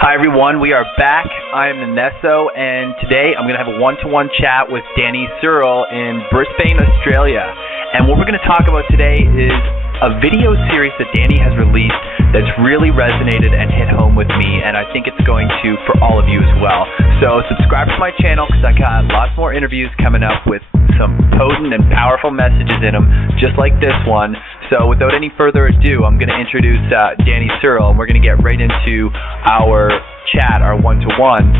Hi everyone, we are back. I'm Nenesso, and today I'm going to have a one-to-one chat with Danny Searle in Brisbane, Australia. And what we're going to talk about today is a video series that Danny has released that's really resonated and hit home with me, and I think it's going to for all of you as well. So subscribe to my channel because I got lots more interviews coming up with some potent and powerful messages in them, just like this one. So without any further ado, I'm going to introduce Danny Searle, and we're going to get right into our chat, our one-to-one.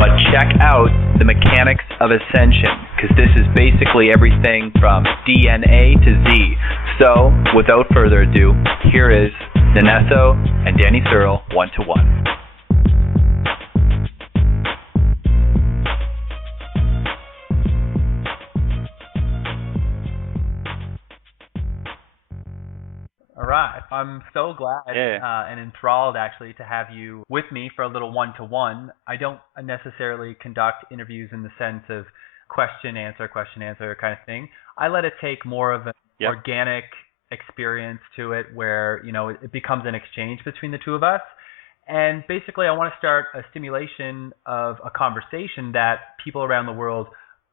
But check out the mechanics of ascension, because this is basically everything from DNA to Z. So without further ado, here is Nenesso and Danny Searle one-to-one. All right. I'm so glad and enthralled, actually, to have you with me for a little one-to-one. I don't necessarily conduct interviews in the sense of question-answer kind of thing. I let it take more of an organic experience to it where, you know, it becomes an exchange between the two of us. And basically, I want to start a stimulation of a conversation that people around the world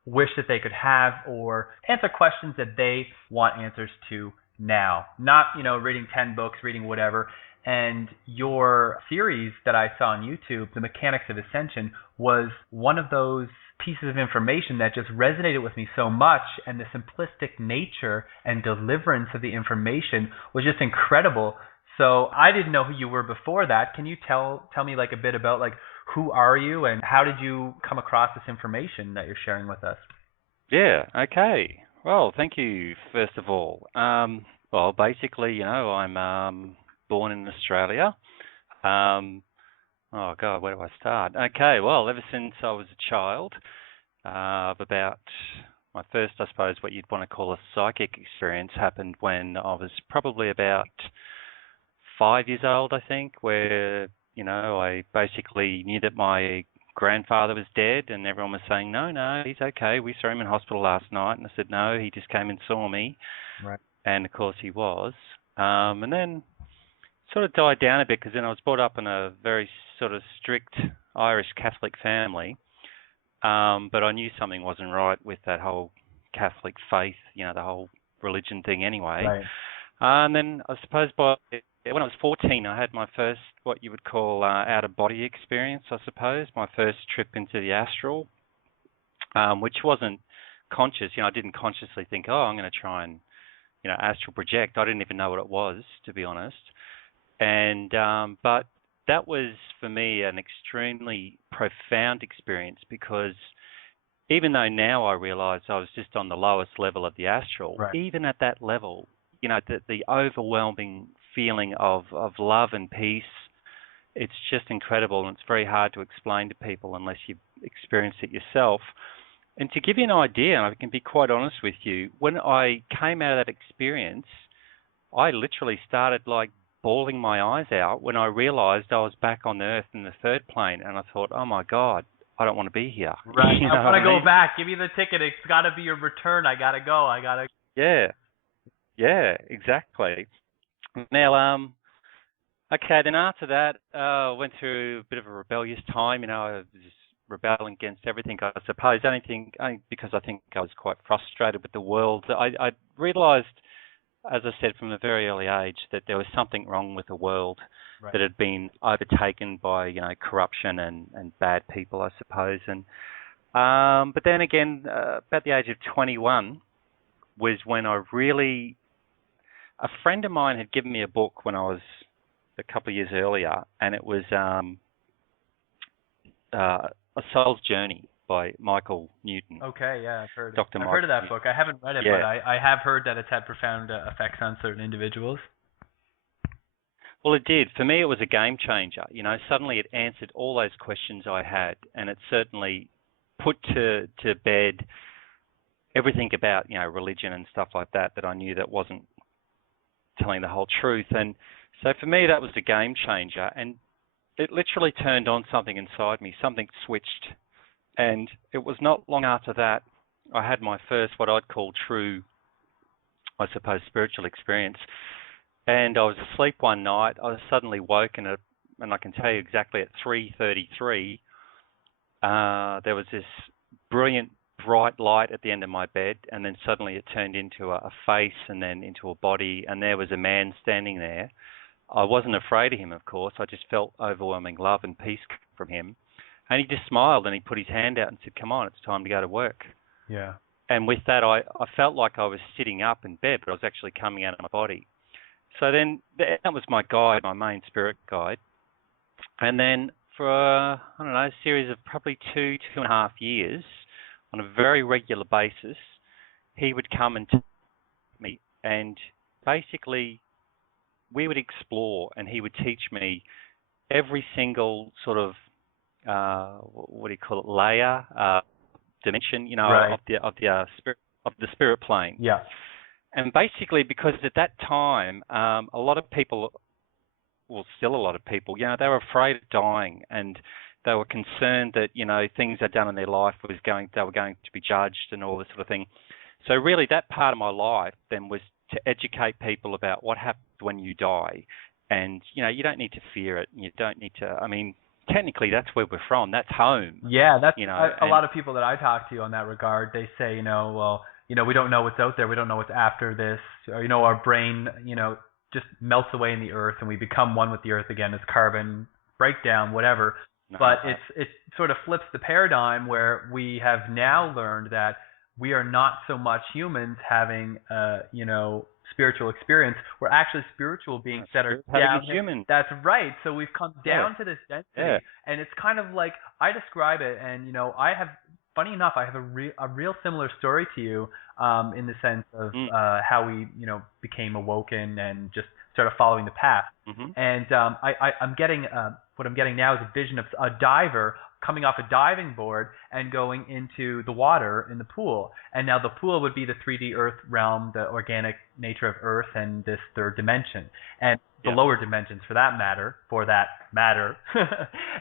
wish that they could have, or answer questions that they want answers to now, not, you know, reading 10 books, reading whatever. And your series that I saw on YouTube, The Mechanics of Ascension, was one of those pieces of information that just resonated with me so much, and the simplistic nature and deliverance of the information was just incredible. So I didn't know who you were before that. Can you tell me like a bit about like who are you and how did you come across this information that you're sharing with us? Yeah, okay. Well, thank you, first of all. Well, basically, you know, I'm born in Australia. Oh, God, where do I start? Okay, well, ever since I was a child, about my first, I suppose, what you'd want to call a psychic experience happened when I was probably about 5 years old, I think, where, you know, I basically knew that my grandfather was dead, and everyone was saying, no, he's okay. We saw him in hospital last night. And I said, no, he just came and saw me. Right. And, of course, he was. And then sort of died down a bit because then I was brought up in a very sort of strict Irish Catholic family. But I knew something wasn't right with that whole Catholic faith, you know, the whole religion thing anyway. Right. And then I suppose when I was 14, I had my first, what you would call out-of-body experience, I suppose, my first trip into the Astral, which wasn't conscious. You know, I didn't consciously think, oh, I'm going to try and, you know, astral project. I didn't even know what it was, to be honest. And but that was, for me, an extremely profound experience, because even though now I realize I was just on the lowest level of the astral, Right. even at that level, you know, the overwhelming feeling of love and peace, it's just incredible, and it's very hard to explain to people unless you experience it yourself. And to give you an idea, and I can be quite honest with you, when I came out of that experience, I literally started like bawling my eyes out when I realized I was back on Earth in the third plane, and I thought, oh my God, I don't want to be here. Right. You know I want to go mean? back. Give me the ticket. It's got to be a return. I got to go. Yeah, exactly. Now, okay, then after that, I went through a bit of a rebellious time. You know, I was rebelling against everything, I suppose. Only because I think I was quite frustrated with the world. I realized, as I said, from a very early age, that there was something wrong with the world, Right. that had been overtaken by, you know, corruption and bad people, I suppose. And but then again, about the age of 21 was when I really, a friend of mine had given me a book when I was a couple of years earlier, and it was A Soul's Journey by Michael Newton. Okay, yeah, I've heard. Dr. I've heard of that book. I haven't read it, Yeah. but I have heard that it's had profound effects on certain individuals. Well, it did. For me, it was a game changer. You know, suddenly it answered all those questions I had, and it certainly put to bed everything about, you know, religion and stuff like that I knew that wasn't telling the whole truth. And so for me, that was a game changer, and it literally turned on something inside me. Something switched, and it was not long after that I had my first, what I'd call true, I suppose, spiritual experience. And I was asleep one night. I was suddenly woken at and I can tell you exactly at 3:33, there was this brilliant bright light at the end of my bed, and then suddenly it turned into a face and then into a body, and there was a man standing there. I wasn't afraid of him, of course. I just felt overwhelming love and peace from him. And he just smiled and he put his hand out and said, "Come on, it's time to go to work." Yeah. And with that, I felt like I was sitting up in bed, but I was actually coming out of my body. So then that was my guide, my main spirit guide. And then for, I don't know, a series of probably 2.5 years, on a very regular basis, he would come and take me, and basically we would explore, and he would teach me every single sort of what do you call it, layer, dimension, right. of the spirit plane. Yeah. And basically, because at that time, a lot of people, well, still a lot of people, they were afraid of dying, and they were concerned that things they'd done in their life they were going to be judged and all this sort of thing. So really, that part of my life then was to educate people about what happens when you die, and you don't need to fear it. You don't need to. I mean, technically, that's where we're from. That's home. Yeah, that's a lot of people that I talk to on that regard. They say, well, we don't know what's out there. We don't know what's after this. Or, our brain, just melts away in the earth, and we become one with the earth again as carbon breakdown, whatever. But it sort of flips the paradigm where we have now learned that we are not so much humans having spiritual experience. We're actually spiritual beings that are down human. That's right. So we've come down to this density, and it's kind of like I describe it. And I have, funny enough, I have a real similar story to you, in the sense of how we became awoken and just started following the path. Mm-hmm. And I'm getting what I'm getting now is a vision of a diver coming off a diving board and going into the water in the pool. And now the pool would be the 3D Earth realm, the organic nature of Earth, and this third dimension, and the lower dimensions for that matter.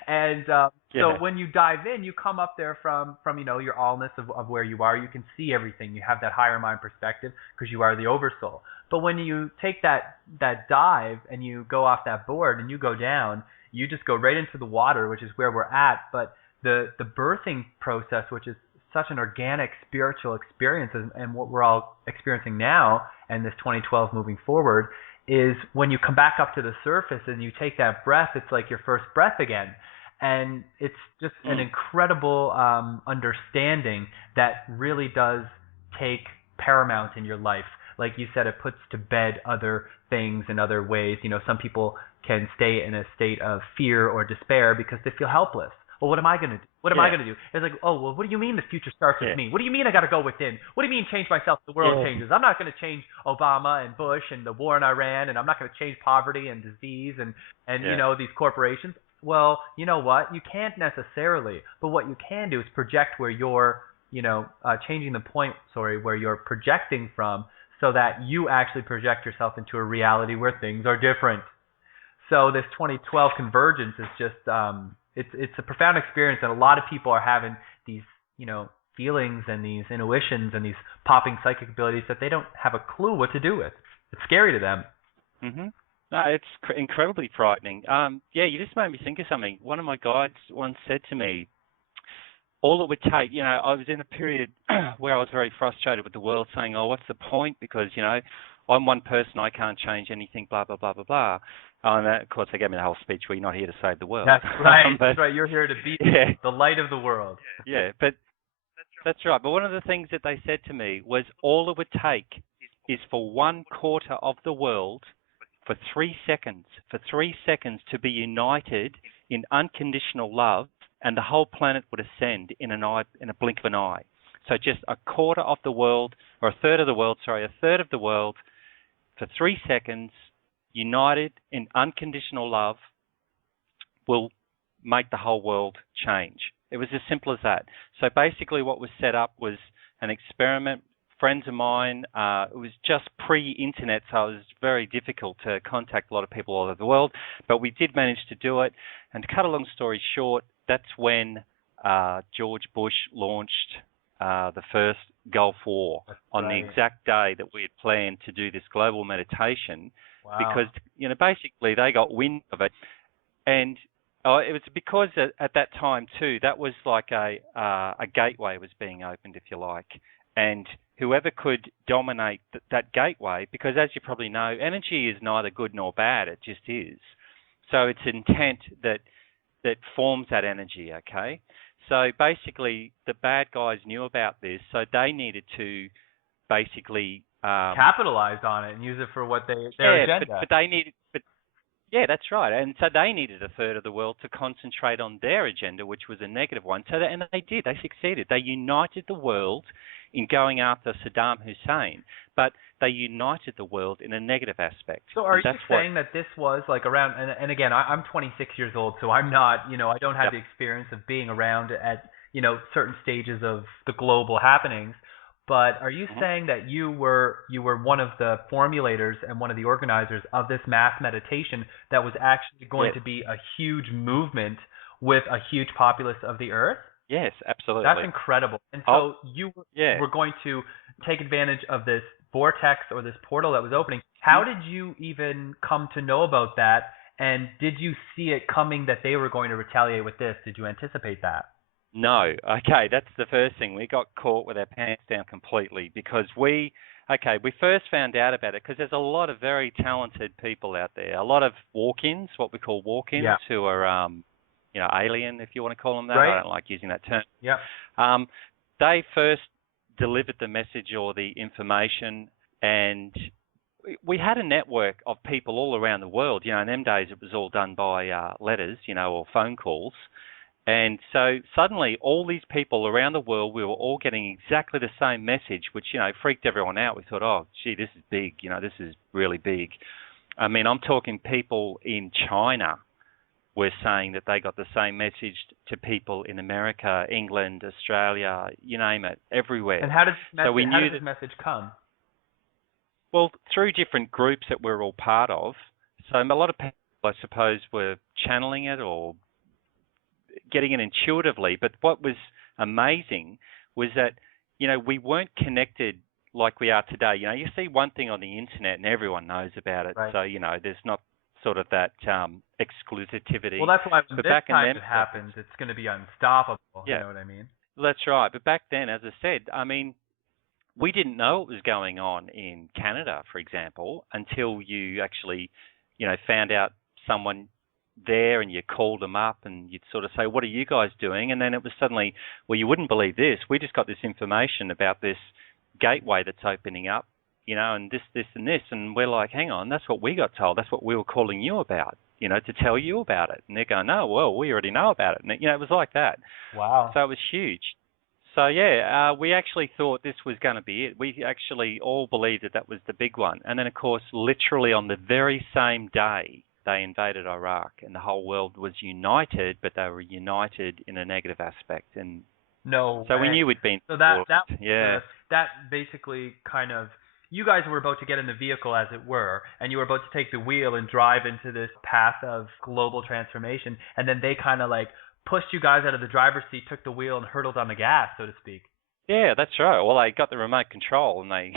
And so when you dive in, you come up there from your allness of where you are. You can see everything. You have that higher mind perspective because you are the oversoul. But when you take that dive and you go off that board and you go down, you just go right into the water, which is where we're at. But the birthing process, which is such an organic spiritual experience, and what we're all experiencing now, and this 2012 moving forward, is when you come back up to the surface and you take that breath, it's like your first breath again. And it's just an incredible understanding that really does take paramount in your life. Like you said, it puts to bed other things in other ways. Some people can stay in a state of fear or despair because they feel helpless. Well, what am I going to do? What am I going to do? It's like, oh, well, what do you mean the future starts with me? What do you mean I got to go within? What do you mean change myself? The world changes. I'm not going to change Obama and Bush and the war in Iran, and I'm not going to change poverty and disease and these corporations. Well, you know what? You can't necessarily. But what you can do is project where you're, changing the point, where you're projecting from, so that you actually project yourself into a reality where things are different. So this 2012 convergence is just, it's a profound experience, and a lot of people are having these, feelings and these intuitions and these popping psychic abilities that they don't have a clue what to do with. It's scary to them. Mm-hmm. No, it's incredibly frightening. You just made me think of something. One of my guides once said to me, all it would take, I was in a period where I was very frustrated with the world, saying, oh, what's the point? Because, I'm one person, I can't change anything, blah, blah, blah, blah, blah. And that, of course, they gave me the whole speech where you're not here to save the world. That's right. That's right. You're here to be the light of the world. Yeah, but that's right. But one of the things that they said to me was all it would take is for 1/4 of the world for 3 seconds, to be united in unconditional love, and the whole planet would ascend in a blink of an eye. So just 1/4 of the world, or a third of the world, for 3 seconds, united in unconditional love, will make the whole world change. It was as simple as that. So basically what was set up was an experiment. Friends of mine, it was just pre-internet, so it was very difficult to contact a lot of people all over the world, but we did manage to do it. And to cut a long story short, that's when George Bush launched the first Gulf War on the exact day that we had planned to do this global meditation. Wow. Because, basically they got wind of it, And it was because at that time too, that was like a gateway was being opened, if you like, and whoever could dominate that gateway, because as you probably know, energy is neither good nor bad; it just is. So it's intent that forms that energy. Okay, so basically, the bad guys knew about this, so they needed to basically capitalize on it and use it for what their agenda. But they needed, yeah, that's right. And so they needed a third of the world to concentrate on their agenda, which was a negative one. So and they did. They succeeded. They united the world in going after Saddam Hussein, but they united the world in a negative aspect. So are you saying that this was like around, and again, I'm 26 years old, so I'm not, I don't have the experience of being around at, certain stages of the global happenings. But are you saying that you were one of the formulators and one of the organizers of this mass meditation that was actually going to be a huge movement with a huge populace of the earth? Yes, absolutely. That's incredible. And so you were going to take advantage of this vortex or this portal that was opening. How did you even come to know about that? And did you see it coming that they were going to retaliate with this? Did you anticipate that? No. Okay, that's the first thing. We got caught with our pants down completely because we first found out about it because there's a lot of very talented people out there, a lot of walk-ins, what we call walk-ins, who are, alien, if you want to call them that. Right. I don't like using that term. Yeah. They first delivered the message or the information, and we had a network of people all around the world. In them days it was all done by letters, or phone calls. And so suddenly all these people around the world, we were all getting exactly the same message, which, freaked everyone out. We thought, oh, gee, this is big. This is really big. I mean, I'm talking people in China were saying that they got the same message to people in America, England, Australia, you name it, everywhere. And how did this message come? Well, through different groups that we're all part of. So a lot of people, I suppose, were channeling it or getting it intuitively. But what was amazing was that, we weren't connected like we are today. You see one thing on the internet and everyone knows about it. Right. So, there's not sort of that exclusivity. Well, that's why when this time it happens, it's going to be unstoppable. Yeah. You know what I mean? That's right. But back then, as I said, I mean, we didn't know what was going on in Canada, for example, until you actually, found out someone there and you called them up and you'd sort of say, what are you guys doing? And then it was suddenly, well, you wouldn't believe this. We just got this information about this gateway that's opening up, and this and this. And we're like, hang on, that's what we got told. That's what we were calling you about, to tell you about it. And they're going, no, well, we already know about it. And, it was like that. Wow. So it was huge. So, we actually thought this was going to be it. We actually all believed that was the big one. And then, of course, literally on the very same day, they invaded Iraq and the whole world was united, but they were united in a negative aspect. And no so way. we knew we'd been. So that basically kind of, you guys were about to get in the vehicle, as it were, and you were about to take the wheel and drive into this path of global transformation, and then they kind of like pushed you guys out of the driver's seat, took the wheel, and hurtled on the gas, so to speak. Yeah, that's right. Well, they got the remote control and they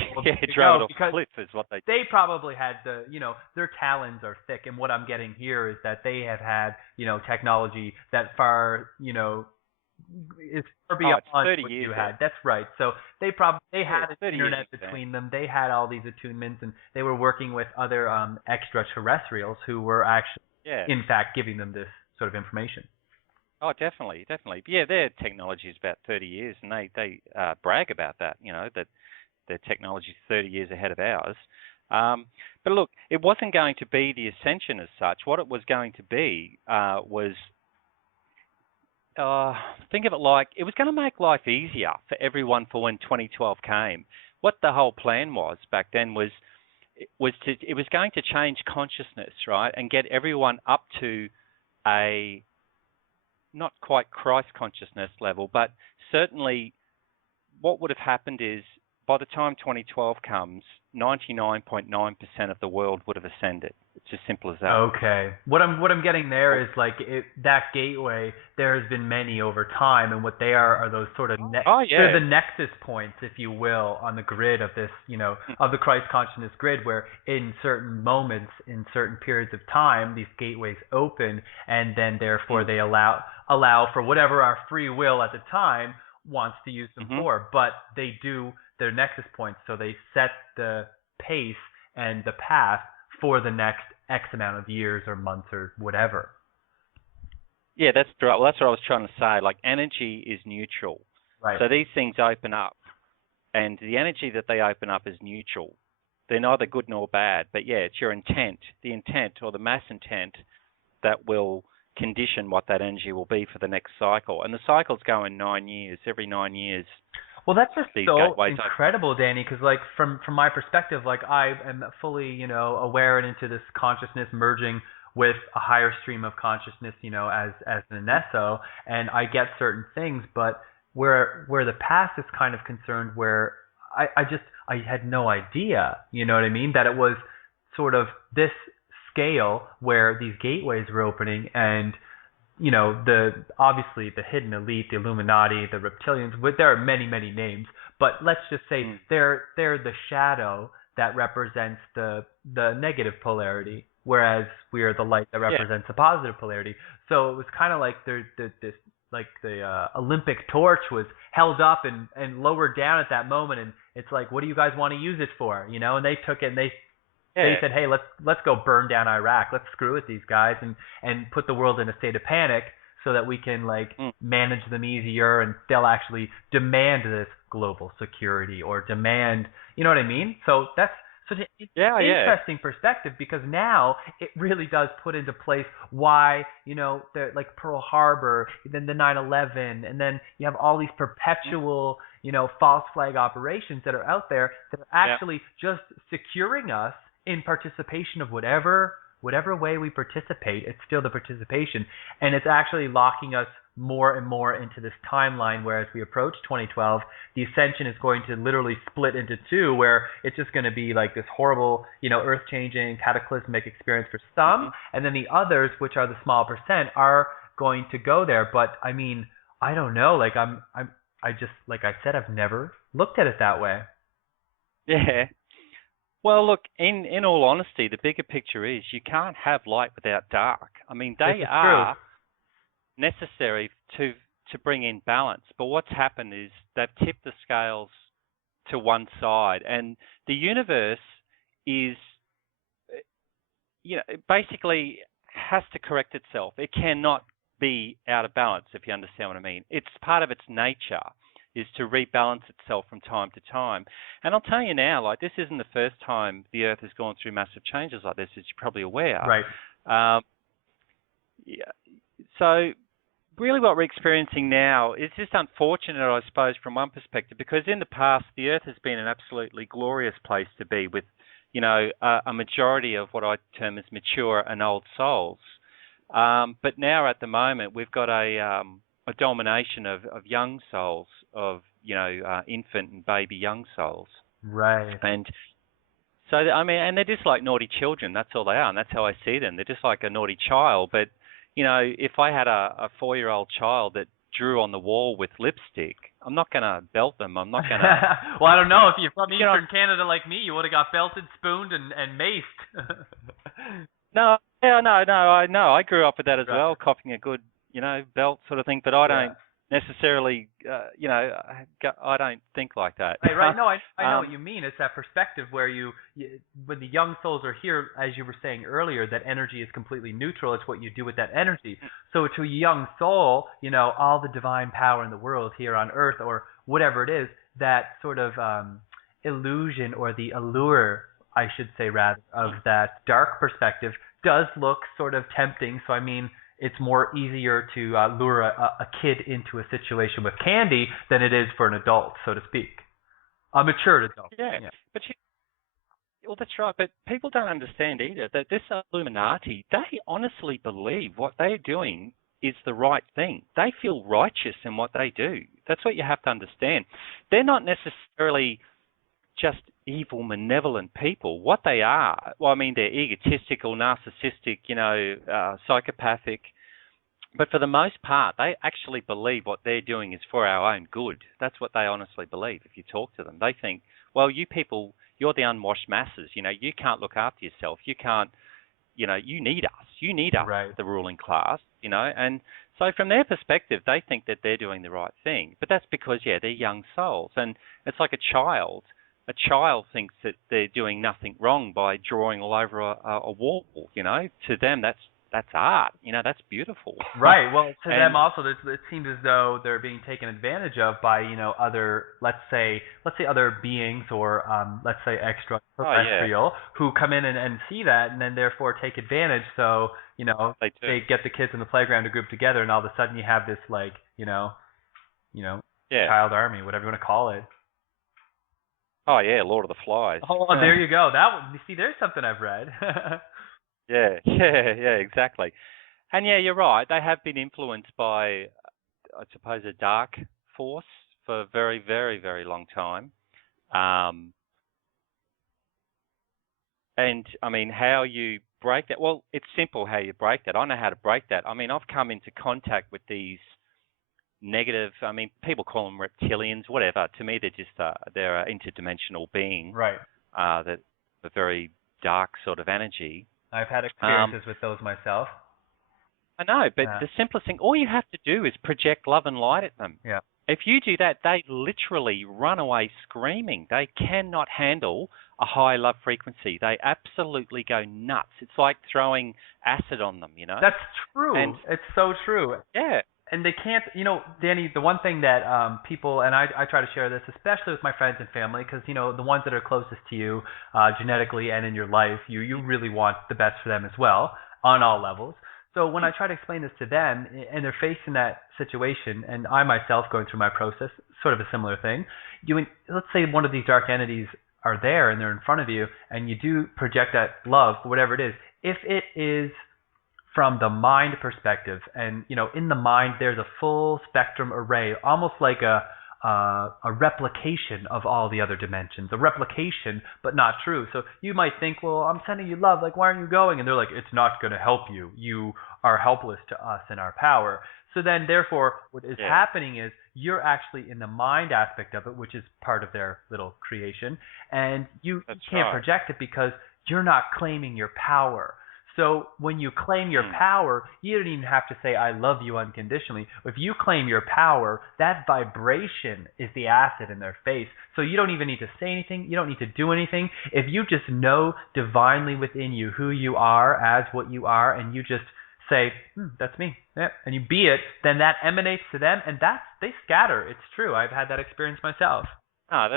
drove it off the cliff is what they did. They probably had their talons are thick, and what I'm getting here is that they have had, technology that far, is far beyond what you had. That's right. So they had an internet between them. They had all these attunements, and they were working with other extraterrestrials who were actually, in fact, giving them this sort of information. Oh, definitely. Yeah, their technology is about 30 years, and they brag about that, that their technology is 30 years ahead of ours. But look, it wasn't going to be the ascension as such. What it was going to be was, think of it like, it was going to make life easier for everyone for when 2012 came. What the whole plan was back then was it was going to change consciousness, right, and get everyone up to a not quite Christ consciousness level, but certainly what would have happened is by the time 2012 comes, 99.9% of the world would have ascended. It's as simple as that. Okay. What I'm getting there is like that gateway. There has been many over time, and what they are those sort of they're the nexus points, if you will, on the grid of this, of the Christ consciousness grid, where in certain moments, in certain periods of time, these gateways open, and then therefore they allow for whatever our free will at the time wants to use them for. But they do, they're nexus points, so they set the pace and the path for the next X amount of years or months or whatever. Yeah, that's right. Well, that's what I was trying to say. Like, energy is neutral. Right. So these things open up, and the energy that they open up is neutral. They're neither good nor bad, but yeah, it's your intent, the intent or the mass intent that will condition what that energy will be for the next cycle. And the cycles go in 9 years, every 9 years. Well, that's just so incredible, Danny, because like from my perspective, like I am fully, aware and into this consciousness merging with a higher stream of consciousness, as Nenesso, and I get certain things, but where the past is kind of concerned, where I had no idea, you know what I mean, that it was sort of this scale where these gateways were opening, and obviously the hidden elite, the Illuminati, the reptilians, there are many, many names, but let's just say they're the shadow that represents the negative polarity, whereas we are the light that represents the positive polarity. So it was kind of like the Olympic torch was held up and lowered down at that moment, and it's like, what do you guys want to use it for? And they took it and they said, hey, let's go burn down Iraq. Let's screw with these guys and put the world in a state of panic so that we can manage them easier, and they'll actually demand this global security or demand, you know what I mean? So that's such an interesting perspective, because now it really does put into place why, like Pearl Harbor, then the 9/11, and then you have all these perpetual, false flag operations that are out there that are actually just securing us in participation of whatever way we participate. It's still the participation, and it's actually locking us more and more into this timeline where, as we approach 2012, the ascension is going to literally split into two, where it's just going to be like this horrible, earth-changing, cataclysmic experience for some, and then the others, which are the small percent, are going to go there. But I mean, I don't know. Like I just, like I said, I've never looked at it that way. Yeah. Well, look, in all honesty, the bigger picture is you can't have light without dark. I mean, they are necessary to bring in balance. But what's happened is they've tipped the scales to one side, and the universe is, basically has to correct itself. It cannot be out of balance, if you understand what I mean. It's part of its nature is to rebalance itself from time to time. And I'll tell you now, like, this isn't the first time the Earth has gone through massive changes like this, as you're probably aware. Right. So really what we're experiencing now is just unfortunate, I suppose, from one perspective, because in the past, the Earth has been an absolutely glorious place to be with, a majority of what I term as mature and old souls. But now at the moment, we've got a domination of young souls, of infant and baby young souls. Right. And so and they're just like naughty children. That's all they are, and that's how I see them. They're just like a naughty child. But if I had a 4-year-old child that drew on the wall with lipstick, I'm not going to belt them. I'm not going to. Well, I don't know. If you're from Eastern Canada like me, you would have got belted, spooned, and maced. No. I grew up with that as well, copying a good belt sort of thing, but I don't necessarily, I don't think like that. Right. No, I know what you mean. It's that perspective where when the young souls are here, as you were saying earlier, that energy is completely neutral. It's what you do with that energy. So to a young soul, all the divine power in the world here on Earth, or whatever it is, that sort of illusion, or the allure, I should say rather, of that dark perspective does look sort of tempting. So I mean, it's more easier to lure a kid into a situation with candy than it is for an adult, so to speak. A matured adult. Yeah. But well, that's right. But people don't understand either that this Illuminati, they honestly believe what they're doing is the right thing. They feel righteous in what they do. That's what you have to understand. They're not necessarily just evil, malevolent people. What they are, well, I mean, they're egotistical, narcissistic, psychopathic. But for the most part, they actually believe what they're doing is for our own good. That's what they honestly believe if you talk to them. They think, well, you people, you're the unwashed masses. You can't look after yourself. You can't, you need us. You need us, right, the ruling class, And so from their perspective, they think that they're doing the right thing. But that's because, they're young souls. And it's like a child. A child thinks that they're doing nothing wrong by drawing all over a wall, To them, that's art, that's beautiful. Right. Well, to them also, it seems as though they're being taken advantage of by, other, let's say other beings or, let's say extraterrestrial who come in and see that and then therefore take advantage. So, they get the kids in the playground to group together and all of a sudden you have this child army, whatever you want to call it. Oh, yeah, Lord of the Flies. Oh, there you go. That one, you see, there's something I've read. Yeah, exactly. And you're right. They have been influenced by, I suppose, a dark force for a very, very, very long time. And I mean, how you break that? Well, it's simple how you break that. I know how to break that. I mean, I've come into contact with these negative. I mean, people call them reptilians, whatever. To me, they're an interdimensional being, right? That a very dark sort of energy. I've had experiences with those myself. I know, but the simplest thing, all you have to do is project love and light at them. Yeah. If you do that, they literally run away screaming. They cannot handle a high love frequency. They absolutely go nuts. It's like throwing acid on them, That's true. And it's so true. Yeah. And they can't, Danny, the one thing that people, and I try to share this, especially with my friends and family, because, the ones that are closest to you genetically and in your life, you really want the best for them as well on all levels. So when I try to explain this to them and they're facing that situation, and I myself going through my process, sort of a similar thing, let's say one of these dark entities are there and they're in front of you and you do project that love, whatever it is, if it is from the mind perspective, and in the mind there's a full spectrum array, almost like a replication of all the other dimensions, a replication but not true. So you might think, well, I'm sending you love, like why aren't you going? And they're like, it's not going to help you. You are helpless to us and our power. So then therefore what is happening is you're actually in the mind aspect of it, which is part of their little creation, and you can't project it because you're not claiming your power. So when you claim your power, you don't even have to say, I love you unconditionally. If you claim your power, that vibration is the acid in their face. So you don't even need to say anything. You don't need to do anything. If you just know divinely within you who you are as what you are, and you just say, that's me, and you be it, then that emanates to them, and they scatter. It's true. I've had that experience myself. Oh,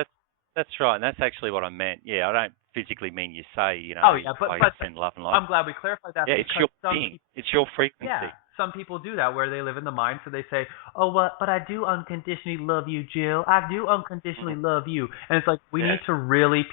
that's right. And that's actually what I meant. Yeah, I don't physically mean you say, but send love and light. I'm glad we clarified that. Yeah, it's your being. It's your frequency. Yeah, some people do that where they live in the mind, so they say, oh, but I do unconditionally love you, Jill. I do unconditionally love you. And it's like, we need to really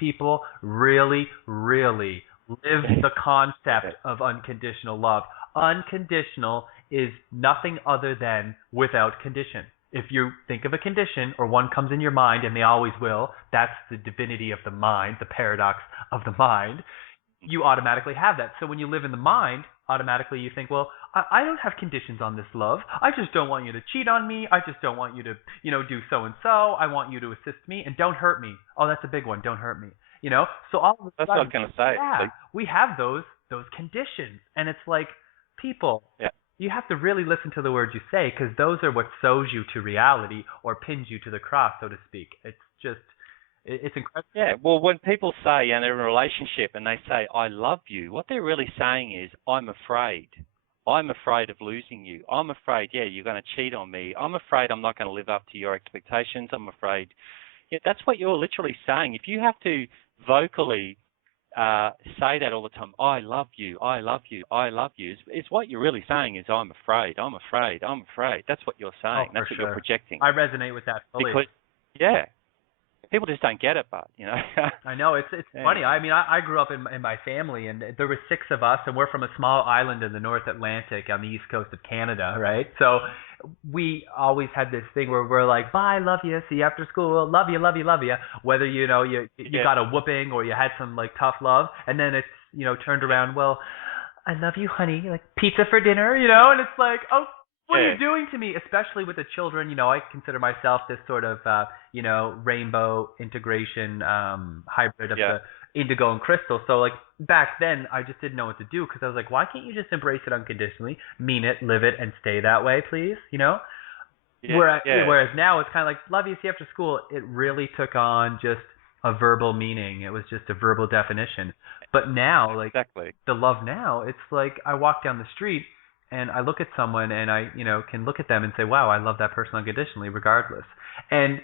live the concept of unconditional love. Unconditional is nothing other than without condition. If you think of a condition, or one comes in your mind, and they always will, that's the divinity of the mind, the paradox of the mind, you automatically have that. So when you live in the mind, automatically you think, well, I don't have conditions on this love. I just don't want you to cheat on me. I just don't want you to, do so-and-so. I want you to assist me, and don't hurt me. Oh, that's a big one. Don't hurt me. So all of a sudden, that's what I was going to say. Yeah, we have those conditions, and it's like, people, you have to really listen to the words you say, because those are what sews you to reality or pins you to the cross, so to speak. It's just, it's incredible. Yeah, well, when people say, and they're in a relationship and they say, I love you, what they're really saying is, I'm afraid. I'm afraid of losing you. I'm afraid, you're going to cheat on me. I'm afraid I'm not going to live up to your expectations. I'm afraid. Yeah, that's what you're literally saying. If you have to vocally say that all the time, I love you, I love you, I love you, is what you're really saying is, I'm afraid, I'm afraid, I'm afraid. That's what you're saying. That's what you're projecting. I resonate with that fully. Because, people just don't get it, but, I know, it's funny. I mean, I grew up in my family, and there were 6 of us, and we're from a small island in the North Atlantic on the east coast of Canada, right? So we always had this thing where we're like, bye, love you, see you after school, love you, love you, love you. Whether, you got a whooping or you had some like tough love, and then it's, turned around, well, I love you, honey, like pizza for dinner, and it's like, oh, what are you doing to me? Especially with the children, I consider myself this sort of, rainbow integration hybrid of the indigo and crystal. So like back then, I just didn't know what to do because I was like, why can't you just embrace it unconditionally, mean it, live it, and stay that way, please? Whereas now it's kind of like, love you, see you after school. It really took on just a verbal meaning. It was just a verbal definition. But now, like the love now, it's like I walk down the street and I look at someone and I, can look at them and say, wow, I love that person unconditionally, regardless. And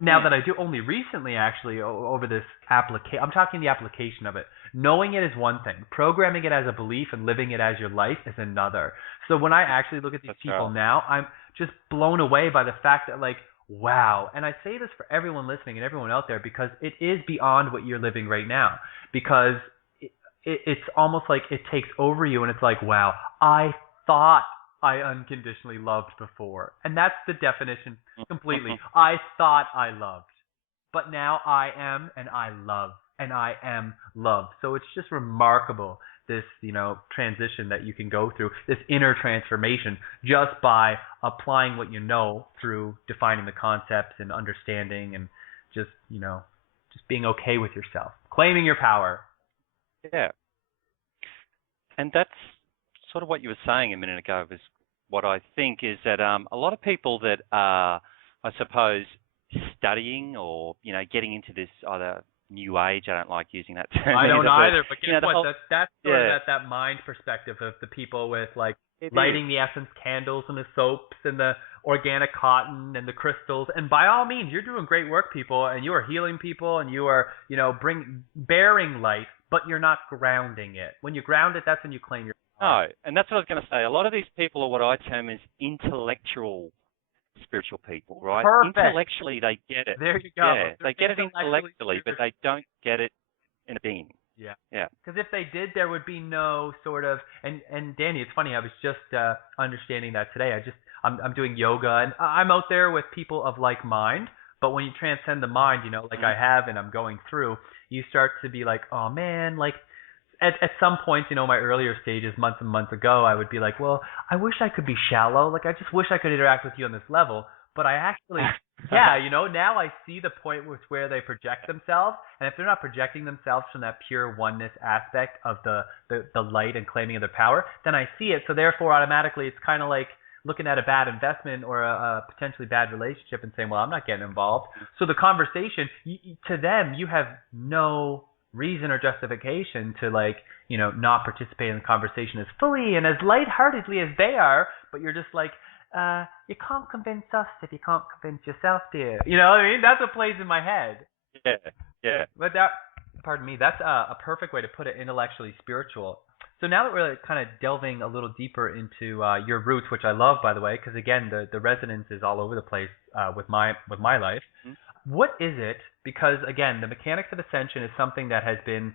now that I do, only recently actually, over this application, I'm talking the application of it. Knowing it is one thing. Programming it as a belief and living it as your life is another. So when I actually look at these people now, I'm just blown away by the fact that, like, wow. And I say this for everyone listening and everyone out there because it is beyond what you're living right now. Because it's almost like it takes over you and it's like, wow, I thought I unconditionally loved before. And that's the definition completely. I thought I loved. But now I am and I love. And I am love. So it's just remarkable, this, transition that you can go through, this inner transformation, just by applying what you know through defining the concepts and understanding and just, just being okay with yourself, claiming your power. Yeah. And that's sort of what you were saying a minute ago was what I think is that a lot of people that are, I suppose, studying or, getting into this either new age, I don't like using that term. I don't either, but guess what? That's sort of that mind perspective of the people with like lighting the essence candles and the soaps and the organic cotton and the crystals. And by all means, you're doing great work, people, and you are healing people and you are, bearing light, but you're not grounding it. When you ground it, that's when you claim your power. No, and that's what I was going to say. A lot of these people are what I term as intellectual spiritual people, right? Perfect. Intellectually, they get it. There you go. Yeah, they get it intellectually, but they don't get it in a being. Yeah. Yeah. Because if they did, there would be no sort of, and Danny, it's funny, I was just understanding that today. I'm doing yoga, and I'm out there with people of like mind, but when you transcend the mind, like I have and I'm going through, you start to be like, oh man, like, at some points, my earlier stages, months and months ago, I would be like, well, I wish I could be shallow. Like, I just wish I could interact with you on this level. But I actually, now I see the point with where they project themselves. And if they're not projecting themselves from that pure oneness aspect of the light and claiming of their power, then I see it. So therefore, automatically, it's kind of like looking at a bad investment or a potentially bad relationship and saying, well, I'm not getting involved. So the conversation, to them, you have no reason or justification to not participate in the conversation as fully and as lightheartedly as they are, but you're just like, you can't convince us if you can't convince yourself, dear. You know what I mean? That's what plays in my head. Yeah. But that's a perfect way to put it, intellectually spiritual. So now that we're kind of delving a little deeper into your roots, which I love, by the way, because again, the resonance is all over the place with my life. Mm-hmm. What is it? Because again, the mechanics of ascension is something that has been,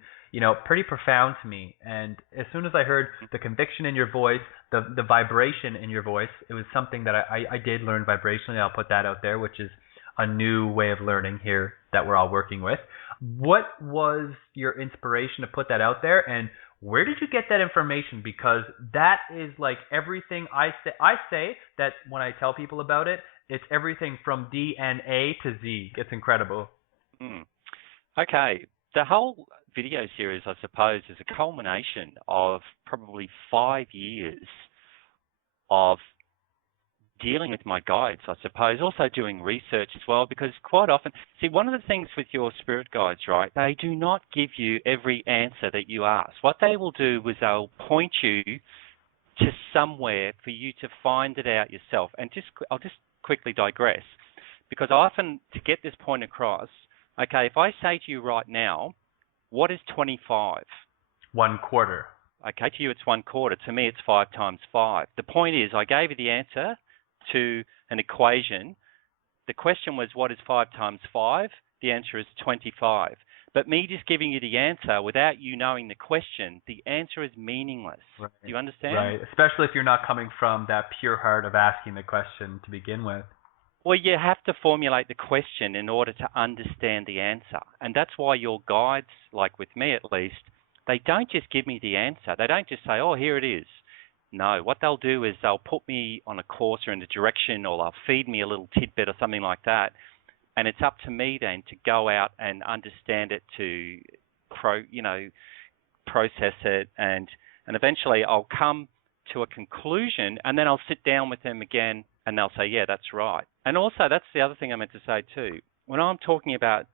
pretty profound to me. And as soon as I heard the conviction in your voice, the vibration in your voice, it was something that I did learn vibrationally. I'll put that out there, which is a new way of learning here that we're all working with. What was your inspiration to put that out there, and where did you get that information? Because that is like everything I say that when I tell people about it, it's everything from DNA to Z. It's incredible. Okay. The whole video series, I suppose, is a culmination of probably 5 years of dealing with my guides, I suppose, also doing research as well, because quite often, see, one of the things with your spirit guides, right, they do not give you every answer that you ask. What they will do is they'll point you to somewhere for you to find it out yourself. And I'll just quickly digress, because often to get this point across, okay, if I say to you right now, what is 25? 1/4. Okay, to you it's 1/4. To me it's 5 times 5. The point is, I gave you the answer to an equation. The question was, what is 5 times 5? The answer is 25. But me just giving you the answer without you knowing the question, the answer is meaningless. Right. Do you understand? Right, especially if you're not coming from that pure heart of asking the question to begin with. Well, you have to formulate the question in order to understand the answer. And that's why your guides, like with me at least, they don't just give me the answer. They don't just say, oh, here it is. No, what they'll do is they'll put me on a course or in a direction, or they'll feed me a little tidbit or something like that. And it's up to me then to go out and understand it, to process it, and eventually I'll come to a conclusion, and then I'll sit down with them again and they'll say, yeah, that's right. And also, that's the other thing I meant to say too. When I'm talking about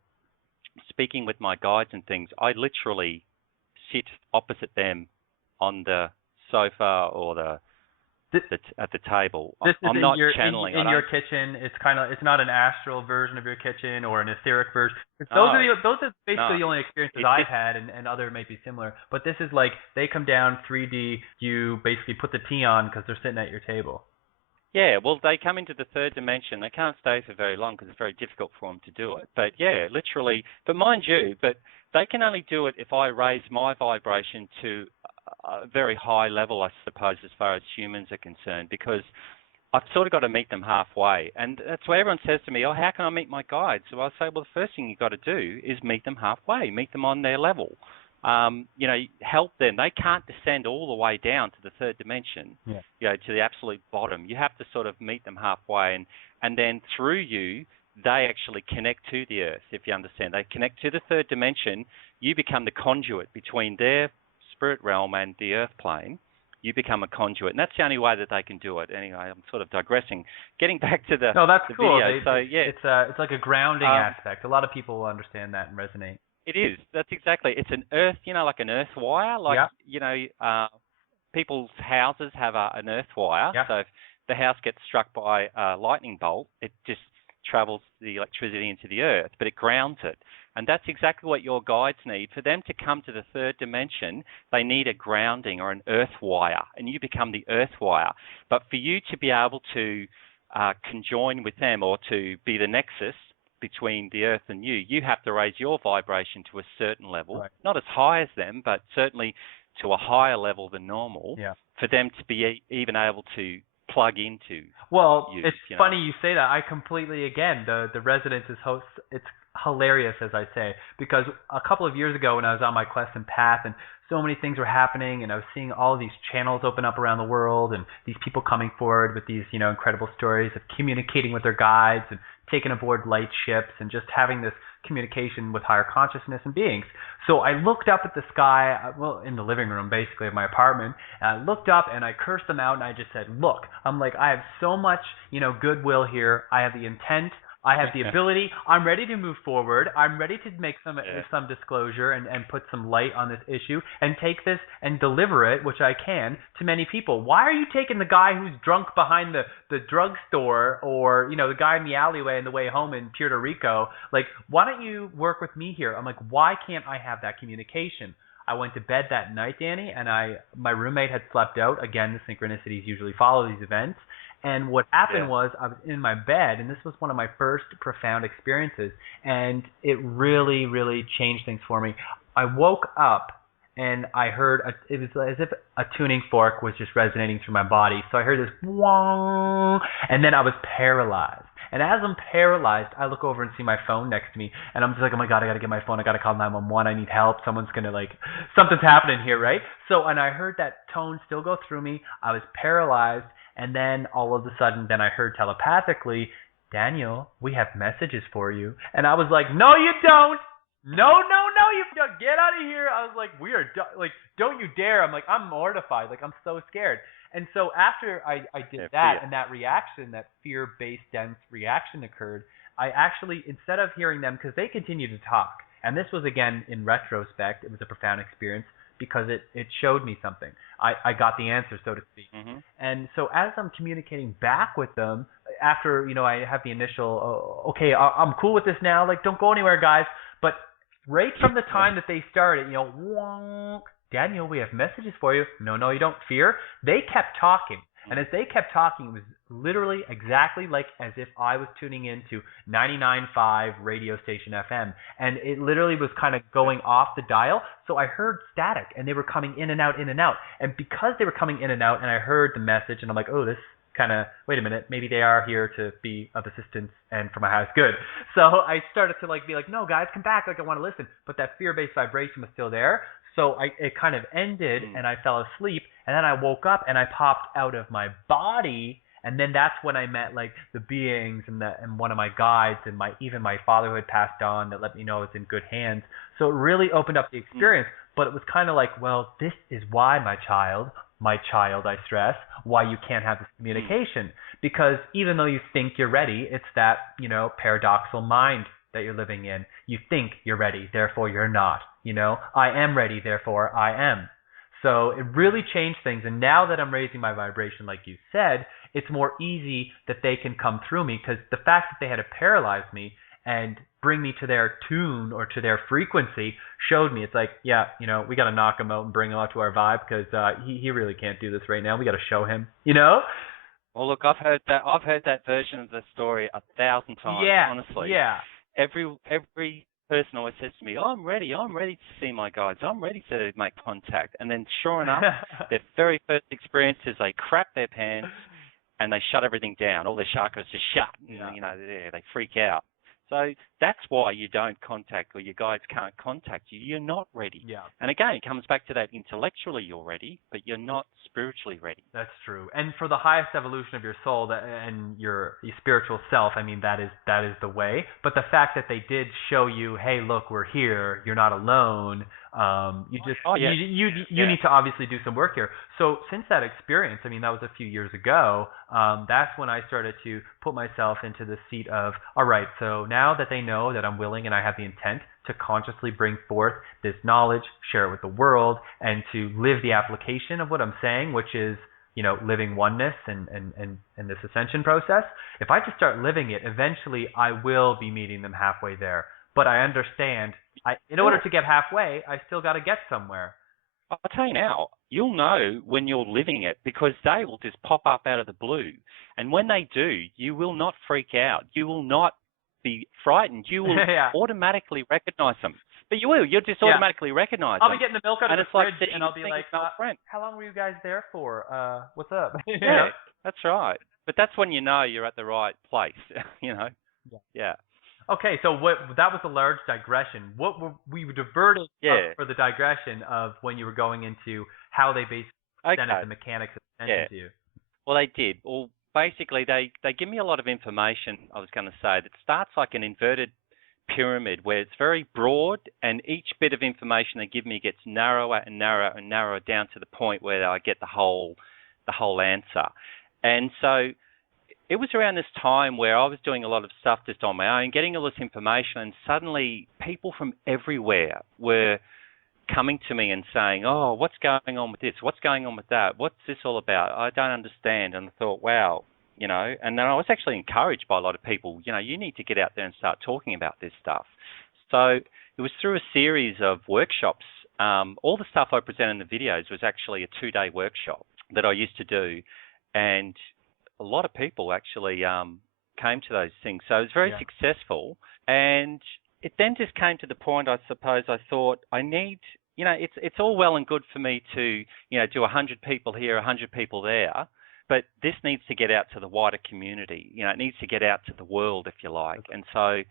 speaking with my guides and things, I literally sit opposite them on the sofa or at the table. I'm not channeling. In your kitchen. It's not an astral version of your kitchen or an etheric version. Those are basically the only experiences I've had, and other may be similar. But this is like they come down 3D. You basically put the tea on because they're sitting at your table. Yeah, well, they come into the third dimension. They can't stay for very long because it's very difficult for them to do it. But yeah, literally. But mind you, they can only do it if I raise my vibration to a very high level, I suppose, as far as humans are concerned, because I've sort of got to meet them halfway. And that's why everyone says to me, oh, how can I meet my guides? So I say, well, the first thing you've got to do is meet them halfway, meet them on their level. Help them. They can't descend all the way down to the third dimension, to the absolute bottom. You have to sort of meet them halfway, and then through you, they actually connect to the earth, if you understand. They connect to the third dimension. You become the conduit between their spirit realm and the earth plane. You become a conduit, and that's the only way that they can do it. Anyway, I'm sort of digressing. Getting back to the cool. Video. It's like a grounding aspect. A lot of people will understand that and resonate. It is. That's exactly. It's an earth, like an earth wire. People's houses have an earth wire. Yeah. So if the house gets struck by a lightning bolt, it just travels the electricity into the earth, but it grounds it. And that's exactly what your guides need. For them to come to the third dimension, they need a grounding or an earth wire, and you become the earth wire. But for you to be able to conjoin with them or to be the nexus between the earth and you have to raise your vibration to a certain level, right. Not as high as them, but certainly to a higher level than normal, for them to be even able to plug into. Well, it's funny you say that. I completely, again, the resonance is it's hilarious, as I say, because a couple of years ago when I was on my quest and path, and so many things were happening, and I was seeing all of these channels open up around the world, and these people coming forward with these, incredible stories of communicating with their guides and taking aboard light ships and just having this communication with higher consciousness and beings. So I looked up at the sky, in the living room basically of my apartment, and I looked up and I cursed them out, and I just said, look, I'm like, I have so much, goodwill here. I have the intent. I have the ability. I'm ready to move forward. I'm ready to make some disclosure and put some light on this issue and take this and deliver it, which I can, to many people. Why are you taking the guy who's drunk behind the drugstore or, the guy in the alleyway on the way home in Puerto Rico? Like, why don't you work with me here? I'm like, why can't I have that communication? I went to bed that night, Danny, and my roommate had slept out. Again, the synchronicities usually follow these events. And what happened was I was in my bed, and this was one of my first profound experiences, and it really, really changed things for me. I woke up, and I heard, it was as if a tuning fork was just resonating through my body. So I heard this, wong, and then I was paralyzed. And as I'm paralyzed, I look over and see my phone next to me, and I'm just like, oh my God, I got to get my phone. I got to call 911. I need help. Someone's going to something's happening here, right? So, and I heard that tone still go through me. I was paralyzed. And then all of a sudden, then I heard telepathically, Daniel, we have messages for you. And I was like, no, you don't. No, you don't. Get out of here. I was like, don't you dare. I'm like, I'm mortified. I'm so scared. And so after I did that and that reaction, that fear-based dense reaction occurred, I actually, instead of hearing them, because they continued to talk, and this was, again, in retrospect, it was a profound experience, because it showed me something. I got the answer, so to speak. Mm-hmm. And so as I'm communicating back with them, after, I have the initial, okay, I'm cool with this now, don't go anywhere, guys. But right from the time that they started, Daniel, we have messages for you. No, you don't fear. They kept talking. And as they kept talking, it was literally exactly like as if I was tuning into 99.5 radio station FM. And it literally was kind of going off the dial. So I heard static, and they were coming in and out, in and out. And because they were coming in and out, and I heard the message, and I'm like, oh, this kind of, wait a minute, maybe they are here to be of assistance and for my highest good. So I started to be like, no, guys, come back. Like, I want to listen. But that fear-based vibration was still there. So it kind of ended, and I fell asleep, and then I woke up, and I popped out of my body, and then that's when I met like the beings and one of my guides, and even my father who had passed on that let me know I was in good hands. So it really opened up the experience, but it was kind of like, well, this is why my child, I stress, why you can't have this communication, because even though you think you're ready, it's that, paradoxical mind that you're living in. You think you're ready, therefore you're not. I am ready, therefore I am. So it really changed things. And now that I'm raising my vibration, like you said, it's more easy that they can come through me, because the fact that they had to paralyze me and bring me to their tune or to their frequency showed me, it's like, yeah, we got to knock him out and bring him out to our vibe, because he really can't do this right now. We got to show him, Well, look, I've heard that version of the story 1,000 times, honestly. Yeah. Every person always says to me, I'm ready to see my guides, I'm ready to make contact. And then sure enough, their very first experience is they crap their pants and they shut everything down. All their chakras just shut. Yeah. They freak out. So that's why you don't contact, or your guides can't contact you. You're not ready. Yeah. And again, it comes back to that intellectually you're ready, but you're not spiritually ready. That's true. And for the highest evolution of your soul and your spiritual self, I mean, that is the way. But the fact that they did show you, hey, look, we're here. You're not alone. You need to obviously do some work here. So since that experience, I mean, that was a few years ago, that's when I started to put myself into the seat of, all right, so now that they know that I'm willing and I have the intent to consciously bring forth this knowledge, share it with the world, and to live the application of what I'm saying, which is, living oneness and this ascension process. If I just start living it, eventually I will be meeting them halfway there. But I understand, in order to get halfway, I still got to get somewhere. I'll tell you now, you'll know when you're living it, because they will just pop up out of the blue. And when they do, you will not freak out. You will not be frightened. You will automatically recognize them. But you will. You'll just automatically recognize them. I'll be getting the milk out of the fridge, and I'll be like, friend. How long were you guys there for? What's up? Yeah, that's right. But that's when you know you're at the right place, Yeah. Okay, so that was a large digression. We diverted for the digression of when you were going into how they basically presented the mechanics of ascension to you. Well, they did. Well, basically, they give me a lot of information, I was going to say, that starts like an inverted pyramid where it's very broad, and each bit of information they give me gets narrower and narrower and narrower down to the point where I get the whole answer. And so it was around this time where I was doing a lot of stuff just on my own, getting all this information, and suddenly people from everywhere were coming to me and saying, oh, what's going on with this? What's going on with that? What's this all about? I don't understand. And I thought, wow, and then I was actually encouraged by a lot of people, you need to get out there and start talking about this stuff. So it was through a series of workshops. All the stuff I present in the videos was actually a 2-day workshop that I used to do. And a lot of people actually came to those things. So it was very successful. And it then just came to the point, I suppose, I thought I need, it's all well and good for me to, do 100 people here, 100 people there. But this needs to get out to the wider community. It needs to get out to the world, if you like. And so,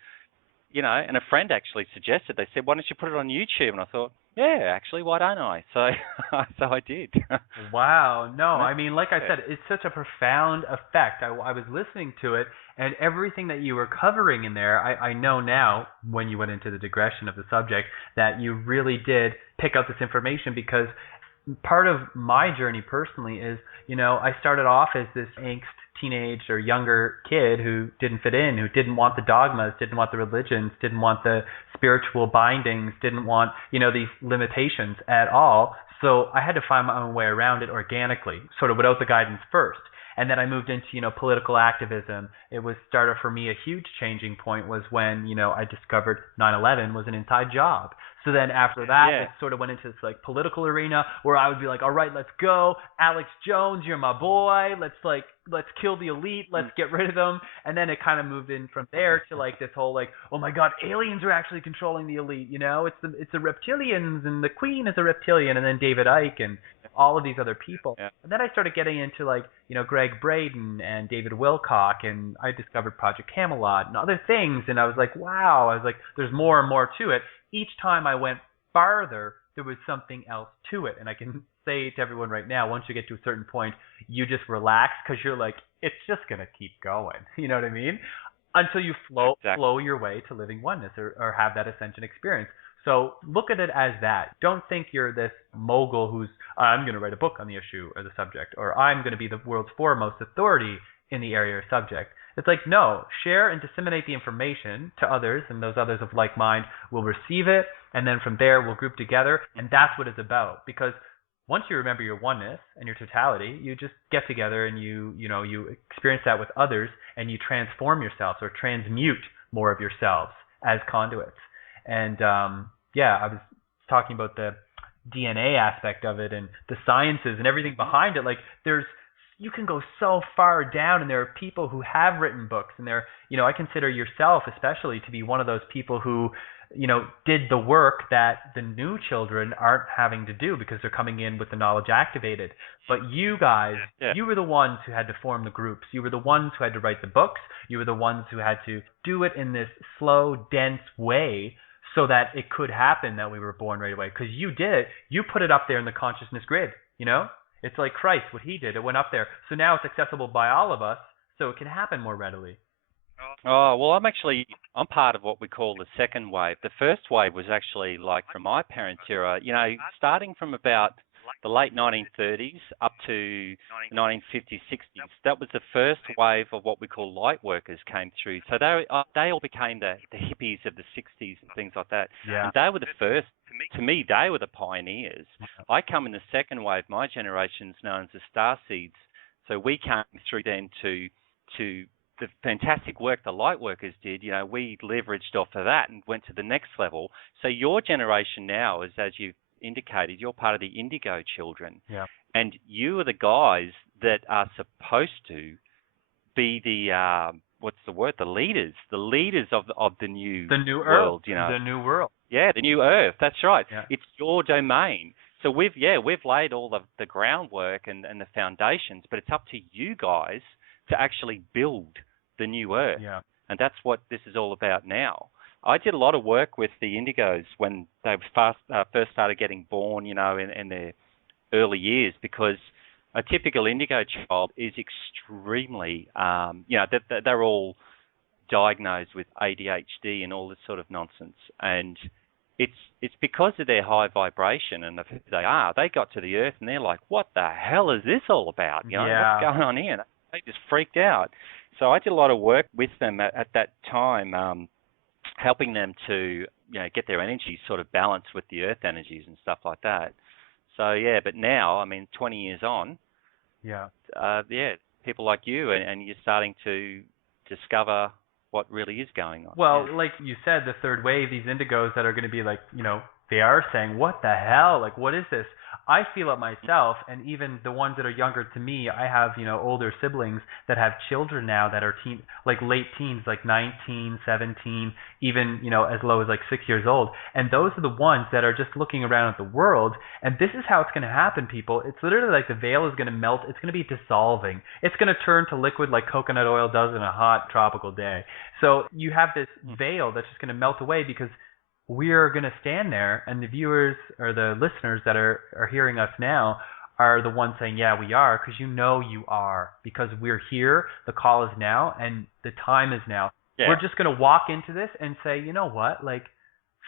and a friend actually suggested, they said, why don't you put it on YouTube? And I thought, yeah, actually, why don't I? So I did. Wow. No, I mean, like I said, it's such a profound effect. I was listening to it, and everything that you were covering in there, I know now, when you went into the digression of the subject, that you really did pick up this information, because part of my journey personally is, I started off as this angst teenage or younger kid who didn't fit in, who didn't want the dogmas, didn't want the religions, didn't want the spiritual bindings, didn't want, these limitations at all. So I had to find my own way around it organically, sort of without the guidance first. And then I moved into, political activism. It was started for me, a huge changing point was when, I discovered 9/11 was an inside job. So then after that, it sort of went into this like political arena where I would be like, all right, let's go. Alex Jones, you're my boy. Let's kill the elite. Let's get rid of them. And then it kind of moved in from there to like this whole like, oh my God, aliens are actually controlling the elite. It's the reptilians, and the queen is a reptilian, and then David Icke and all of these other people. Yeah. And then I started getting into like, Greg Braden and David Wilcock, and I discovered Project Camelot and other things. And I was like, wow, there's more and more to it. Each time I went farther, there was something else to it. And I can say to everyone right now, once you get to a certain point, you just relax, because you're like, it's just going to keep going. You know what I mean? Until you flow your way to living oneness or have that ascension experience. So look at it as that. Don't think you're this mogul who's, I'm going to write a book on the issue or the subject, or I'm going to be the world's foremost authority in the area or subject. It's like, no, share and disseminate the information to others, and those others of like mind will receive it, and then from there we'll group together, and that's what it's about. Because once you remember your oneness and your totality, you just get together and you experience that with others, and you transform yourselves or transmute more of yourselves as conduits. And I was talking about the DNA aspect of it and the sciences and everything behind it. Like you can go so far down, and there are people who have written books, and I consider yourself especially to be one of those people who, did the work that the new children aren't having to do because they're coming in with the knowledge activated. But you guys, you were the ones who had to form the groups. You were the ones who had to write the books. You were the ones who had to do it in this slow, dense way so that it could happen that we were born right away. Because you did it. You put it up there in the consciousness grid, It's like Christ, what he did. It went up there. So now it's accessible by all of us, so it can happen more readily. Oh, well, I'm part of what we call the second wave. The first wave was actually like from my parents' era, starting from about the late 1930s up to the 1950s, 60s. That was the first wave of what we call light workers came through. So they all became the hippies of the 60s and things like that. Yeah. And they were the first. To me, they were the pioneers. I come in the second wave. My generation's known as the starseeds. So we came through then to the fantastic work the light workers did. We leveraged off of that and went to the next level. So your generation now is, as you've indicated, you're part of the indigo children. Yeah. And you are the guys that are supposed to be the the leaders of the new world, Earth. The new world. Yeah, the new Earth. That's right. Yeah. It's your domain. So we've laid all the groundwork and the foundations, but it's up to you guys to actually build the new Earth. Yeah. And that's what this is all about now. I did a lot of work with the indigos when they first started getting born, in their early years, because a typical indigo child is extremely, they're all diagnosed with ADHD and all this sort of nonsense. And it's because of their high vibration and of who they are. They got to the Earth and they're like, what the hell is this all about? What's going on here? They just freaked out. So I did a lot of work with them at that time, helping them to get their energies sort of balanced with the Earth energies and stuff like that. So but now, 20 years on, people like you and you're starting to discover what really is going on. Well, like you said, the third wave, these indigos that are going to be like, they are saying, what the hell? Like, what is this? I feel it myself, and even the ones that are younger to me, I have, older siblings that have children now that are late teens, like 19, 17, even, as low as like 6 years old. And those are the ones that are just looking around at the world. And this is how it's going to happen, people. It's literally like the veil is going to melt. It's going to be dissolving. It's going to turn to liquid like coconut oil does in a hot tropical day. So you have this veil that's just going to melt away, because we're going to stand there, and the viewers or the listeners that are hearing us now are the ones saying, yeah, we are, because you are, because we're here, the call is now, and the time is now. Yeah. We're just going to walk into this and say, you know what,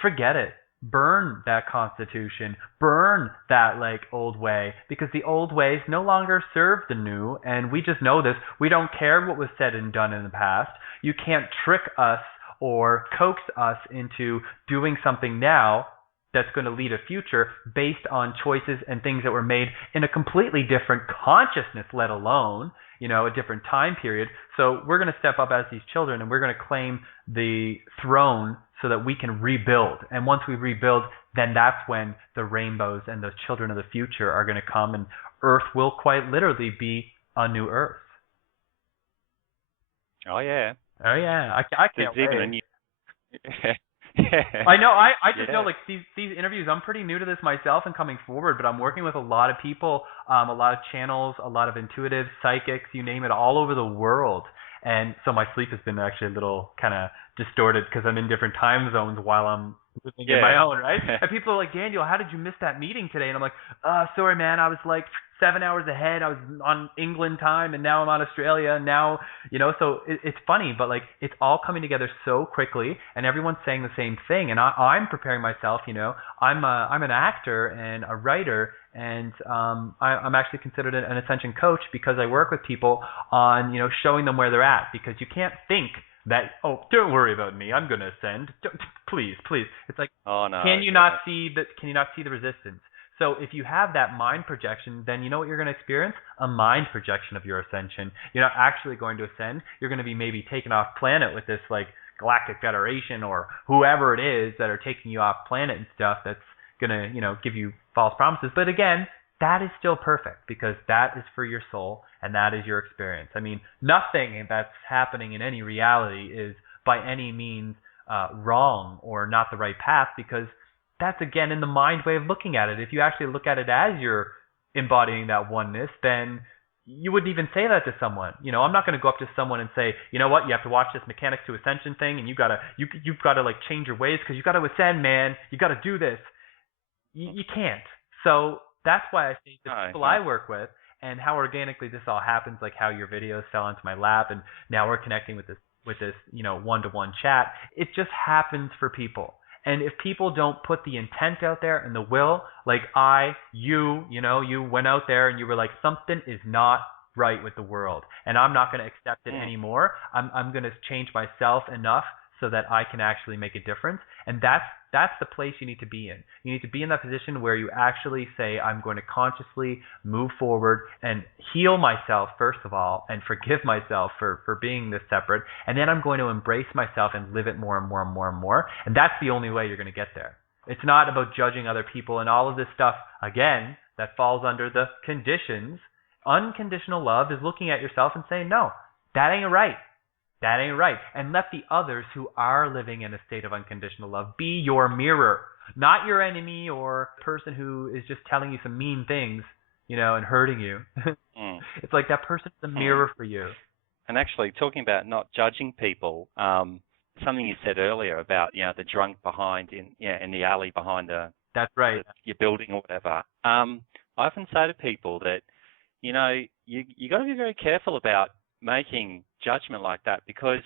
forget it. Burn that constitution, burn that old way, because the old ways no longer serve the new, and we just know this. We don't care what was said and done in the past. You can't trick us or coax us into doing something now that's going to lead a future based on choices and things that were made in a completely different consciousness, let alone, a different time period. So we're going to step up as these children, and we're going to claim the throne so that we can rebuild. And once we rebuild, then that's when the rainbows and the children of the future are going to come, and Earth will quite literally be a new Earth. Oh yeah. Oh yeah. I can't wait. Even a new... I know. I just know, like, these interviews, I'm pretty new to this myself and coming forward, but I'm working with a lot of people, a lot of channels, a lot of intuitives, psychics, you name it, all over the world. And so my sleep has been actually a little kind of distorted because I'm in different time zones while I'm living in my own, right? And people are like, Daniel, how did you miss that meeting today? And I'm like, sorry, man. I was like 7 hours ahead. I was on England time, and now I'm on Australia. And now, so it's funny, but like it's all coming together so quickly, and everyone's saying the same thing. And I'm preparing myself. I'm an actor and a writer, and I'm actually considered an ascension coach because I work with people on showing them where they're at, because you can't think that, oh, don't worry about me, I'm going to ascend. Please. It's like, oh, no, can you not see the resistance? So if you have that mind projection, then you know what you're going to experience? A mind projection of your ascension. You're not actually going to ascend. You're going to be maybe taken off planet with this like Galactic Federation or whoever it is that are taking you off planet and stuff that's going to, give you false promises. But again, that is still perfect because that is for your soul and that is your experience. I mean, nothing that's happening in any reality is by any means wrong or not the right path, because that's, again, in the mind way of looking at it. If you actually look at it as you're embodying that oneness, then you wouldn't even say that to someone. I'm not going to go up to someone and say, you know what, you have to watch this Mechanics to Ascension thing, and you've got to like change your ways because you've got to ascend, man. You got to do this. You can't. So that's why I say the people I work with and how organically this all happens, like how your videos fell into my lap, and now we're connecting with this one-to-one chat. It just happens for people. And if people don't put the intent out there and the will, like you went out there and you were like, something is not right with the world, and I'm not going to accept it anymore. I'm going to change myself enough so that I can actually make a difference. And that's the place you need to be in. You need to be in that position where you actually say, I'm going to consciously move forward and heal myself, first of all, and forgive myself for being this separate. And then I'm going to embrace myself and live it more and more and more and more. And that's the only way you're going to get there. It's not about judging other people and all of this stuff, again, that falls under the conditions. Unconditional love is looking at yourself and saying, no, that ain't right. That ain't right. And let the others who are living in a state of unconditional love be your mirror, not your enemy or person who is just telling you some mean things, and hurting you. It's like that person's the mirror for you. And actually, talking about not judging people, something you said earlier about, the drunk behind in the alley behind that's right, your building or whatever. I often say to people that, you got to be very careful about making judgment like that, because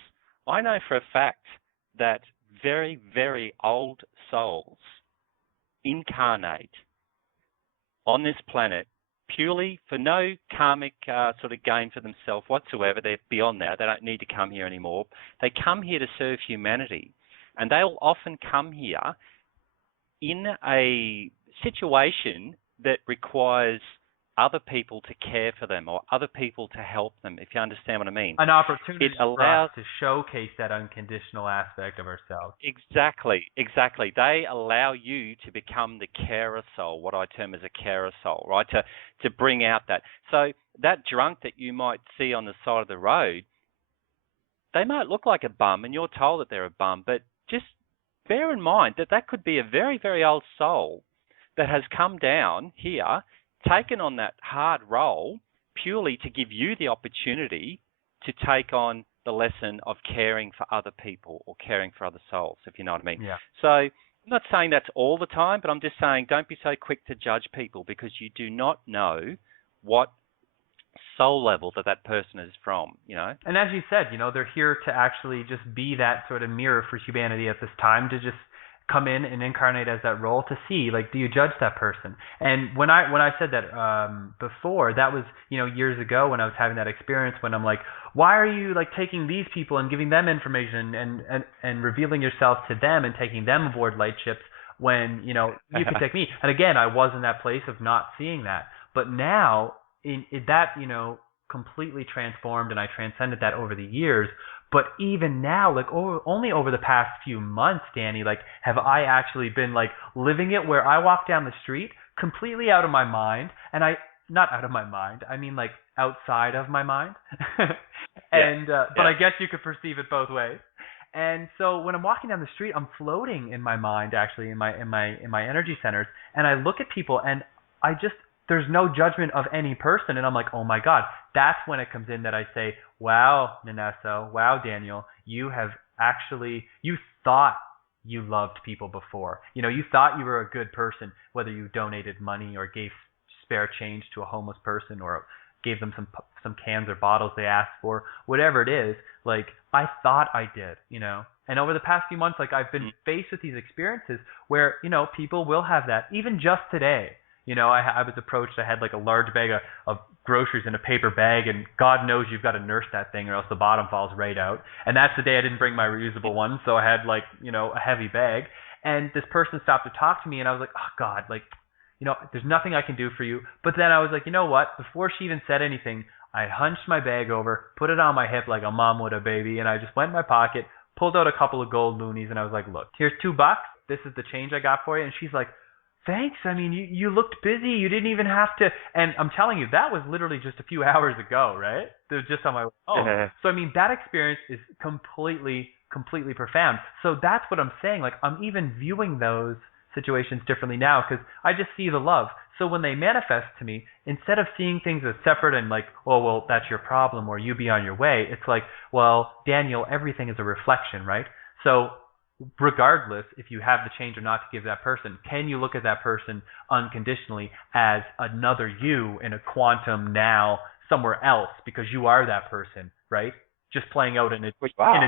I know for a fact that very, very old souls incarnate on this planet purely for no karmic sort of gain for themselves whatsoever. They're beyond that. They don't need to come here anymore. They come here to serve humanity, and they'll often come here in a situation that requires other people to care for them or other people to help them, if you understand what I mean. An opportunity for us to showcase that unconditional aspect of ourselves. Exactly. They allow you to become the carer soul, what I term as a carer soul, right? To bring out that. So that drunk that you might see on the side of the road, they might look like a bum and you're told that they're a bum, but just bear in mind that could be a very, very old soul that has come down here, taken on that hard role purely to give you the opportunity to take on the lesson of caring for other people or caring for other souls, if you know what I mean. Yeah. So I'm not saying that's all the time, but I'm just saying don't be so quick to judge people, because you do not know what soul level that person is from, And as you said, they're here to actually just be that sort of mirror for humanity at this time, to just come in and incarnate as that role to see, like, do you judge that person? And when I said that before, that was years ago when I was having that experience when I'm like, why are you like taking these people and giving them information and revealing yourself to them and taking them aboard light ships when you could take me? And again, I was in that place of not seeing that, but now in that completely transformed, and I transcended that over the years. But even now, like only over the past few months, Danny, like have I actually been like living it, where I walk down the street completely out of my mind, and not out of my mind, I mean like outside of my mind. And but I guess you could perceive it both ways. And so when I'm walking down the street, I'm floating in my mind, actually in my energy centers, and I look at people, and I just, there's no judgment of any person, and I'm like, oh my God. That's when it comes in that I say, wow, Nenesso, wow, Daniel, you thought you loved people before. You know, you thought you were a good person, whether you donated money or gave spare change to a homeless person or gave them some cans or bottles they asked for, whatever it is. Like, I thought I did, you know. And over the past few months, like, I've been faced with these experiences where, you know, people will have that. Even just today, you know, I was approached. I had like a large bag of groceries in a paper bag, and God knows you've got to nurse that thing or else the bottom falls right out. And that's the day I didn't bring my reusable one, so I had like, you know, a heavy bag. And this person stopped to talk to me, and I was like, oh God, like, you know, there's nothing I can do for you. But then I was like, you know what? Before she even said anything, I hunched my bag over, put it on my hip like a mom would a baby, and I just went in my pocket, pulled out a couple of gold loonies, and I was like, look, here's $2. This is the change I got for you. And she's like, thanks. I mean, you looked busy. You didn't even have to. And I'm telling you, that was literally just a few hours ago, right? It was just on my phone. Yeah. So, I mean, that experience is completely profound. So that's what I'm saying. Like, I'm even viewing those situations differently now because I just see the love. So when they manifest to me, instead of seeing things as separate and like, oh, well, that's your problem or you be on your way, it's like, well, Daniel, everything is a reflection, right? So regardless if you have the change or not to give that person, can you look at that person unconditionally as another you in a quantum now somewhere else, because you are that person, right? Just playing out in a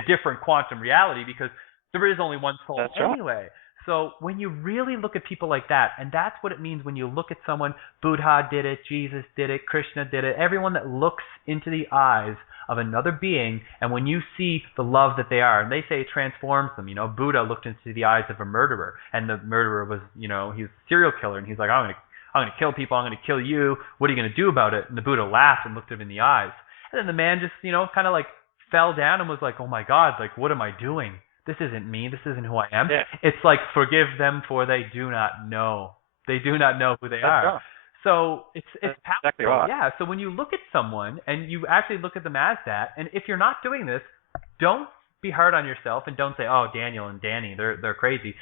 different quantum reality, because there is only one soul anyway. Right. So when you really look at people like that, and that's what it means when you look at someone, Buddha did it, Jesus did it, Krishna did it, everyone that looks into the eyes of another being, and when you see the love that they are, and they say it transforms them. You know, Buddha looked into the eyes of a murderer, and the murderer was, you know, he was a serial killer, and he's like, I'm gonna kill people, I'm gonna kill you, what are you gonna do about it? And the Buddha laughed and looked him in the eyes. And then the man just, you know, kind of like fell down and was like, oh my God, like, what am I doing? This isn't me. This isn't who I am. Yeah. It's like, forgive them for they do not know. They do not know who they are. Right. So it's powerful. Exactly right. Yeah. So when you look at someone and you actually look at them as that, and if you're not doing this, don't be hard on yourself and don't say, oh, Daniel and Danny, they're crazy.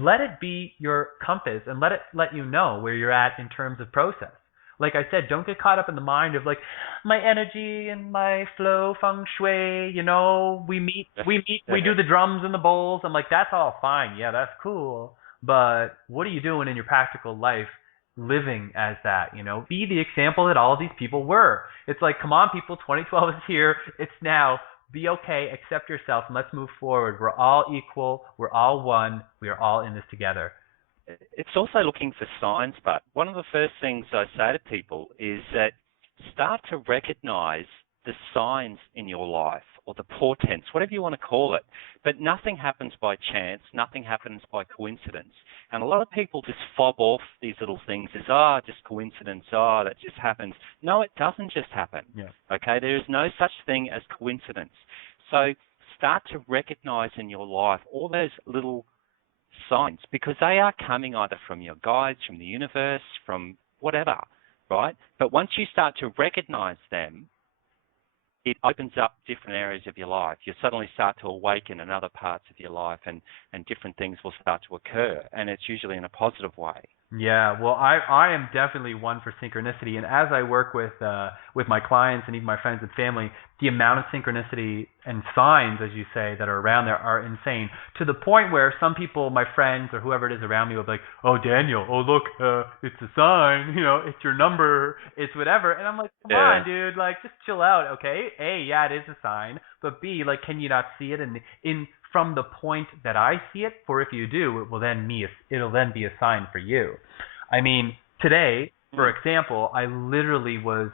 Let it be your compass and let you know where you're at in terms of process. Like I said, don't get caught up in the mind of like my energy and my flow, feng shui, you know, we do the drums and the bowls. I'm like, that's all fine. Yeah, that's cool. But what are you doing in your practical life living as that, you know? Be the example that all of these people were. It's like, come on, people, 2012 is here. It's now. Be okay. Accept yourself and let's move forward. We're all equal. We're all one. We are all in this together. It's also looking for signs, but one of the first things I say to people is that start to recognize the signs in your life or the portents, whatever you want to call it. But nothing happens by chance. Nothing happens by coincidence. And a lot of people just fob off these little things as, just coincidence. That just happens. No, it doesn't just happen. Yeah. Okay, there is no such thing as coincidence. So start to recognize in your life all those little signs, because they are coming either from your guides, from the universe, from whatever, right? But once you start to recognize them, it opens up different areas of your life. You suddenly start to awaken in other parts of your life, and different things will start to occur, and it's usually in a positive way. Yeah, well, I am definitely one for synchronicity, and as I work with my clients and even my friends and family, the amount of synchronicity and signs, as you say, that are around there are insane, to the point where some people, my friends or whoever it is around me, will be like, oh, Daniel, oh, look, it's a sign, you know, it's your number, it's whatever, and I'm like, come on, dude, like, just chill out, okay? A, yeah, it is a sign, but B, like, can you not see it from the point that I see it? For if you do, it'll then be a sign for you. I mean, today, for example, I literally was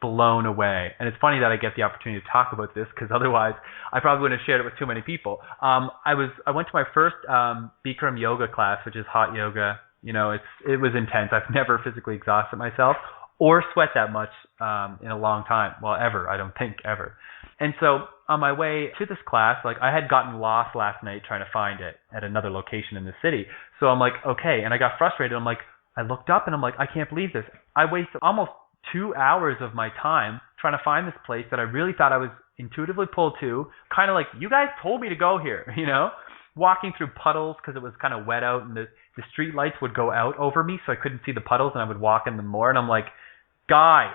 blown away. And it's funny that I get the opportunity to talk about this, because otherwise I probably wouldn't have shared it with too many people. I went to my first Bikram yoga class, which is hot yoga. You know, it was intense. I've never physically exhausted myself. or sweat that much in a long time. Well, ever. I don't think ever. And so on my way to this class, like I had gotten lost last night trying to find it at another location in the city. So I'm like, okay. And I got frustrated. I'm like, I looked up and I'm like, I can't believe this. I wasted almost 2 hours of my time trying to find this place that I really thought I was intuitively pulled to. Kind of like, you guys told me to go here, you know? Walking through puddles because it was kind of wet out and the street lights would go out over me so I couldn't see the puddles and I would walk in them more. And I'm like, guys,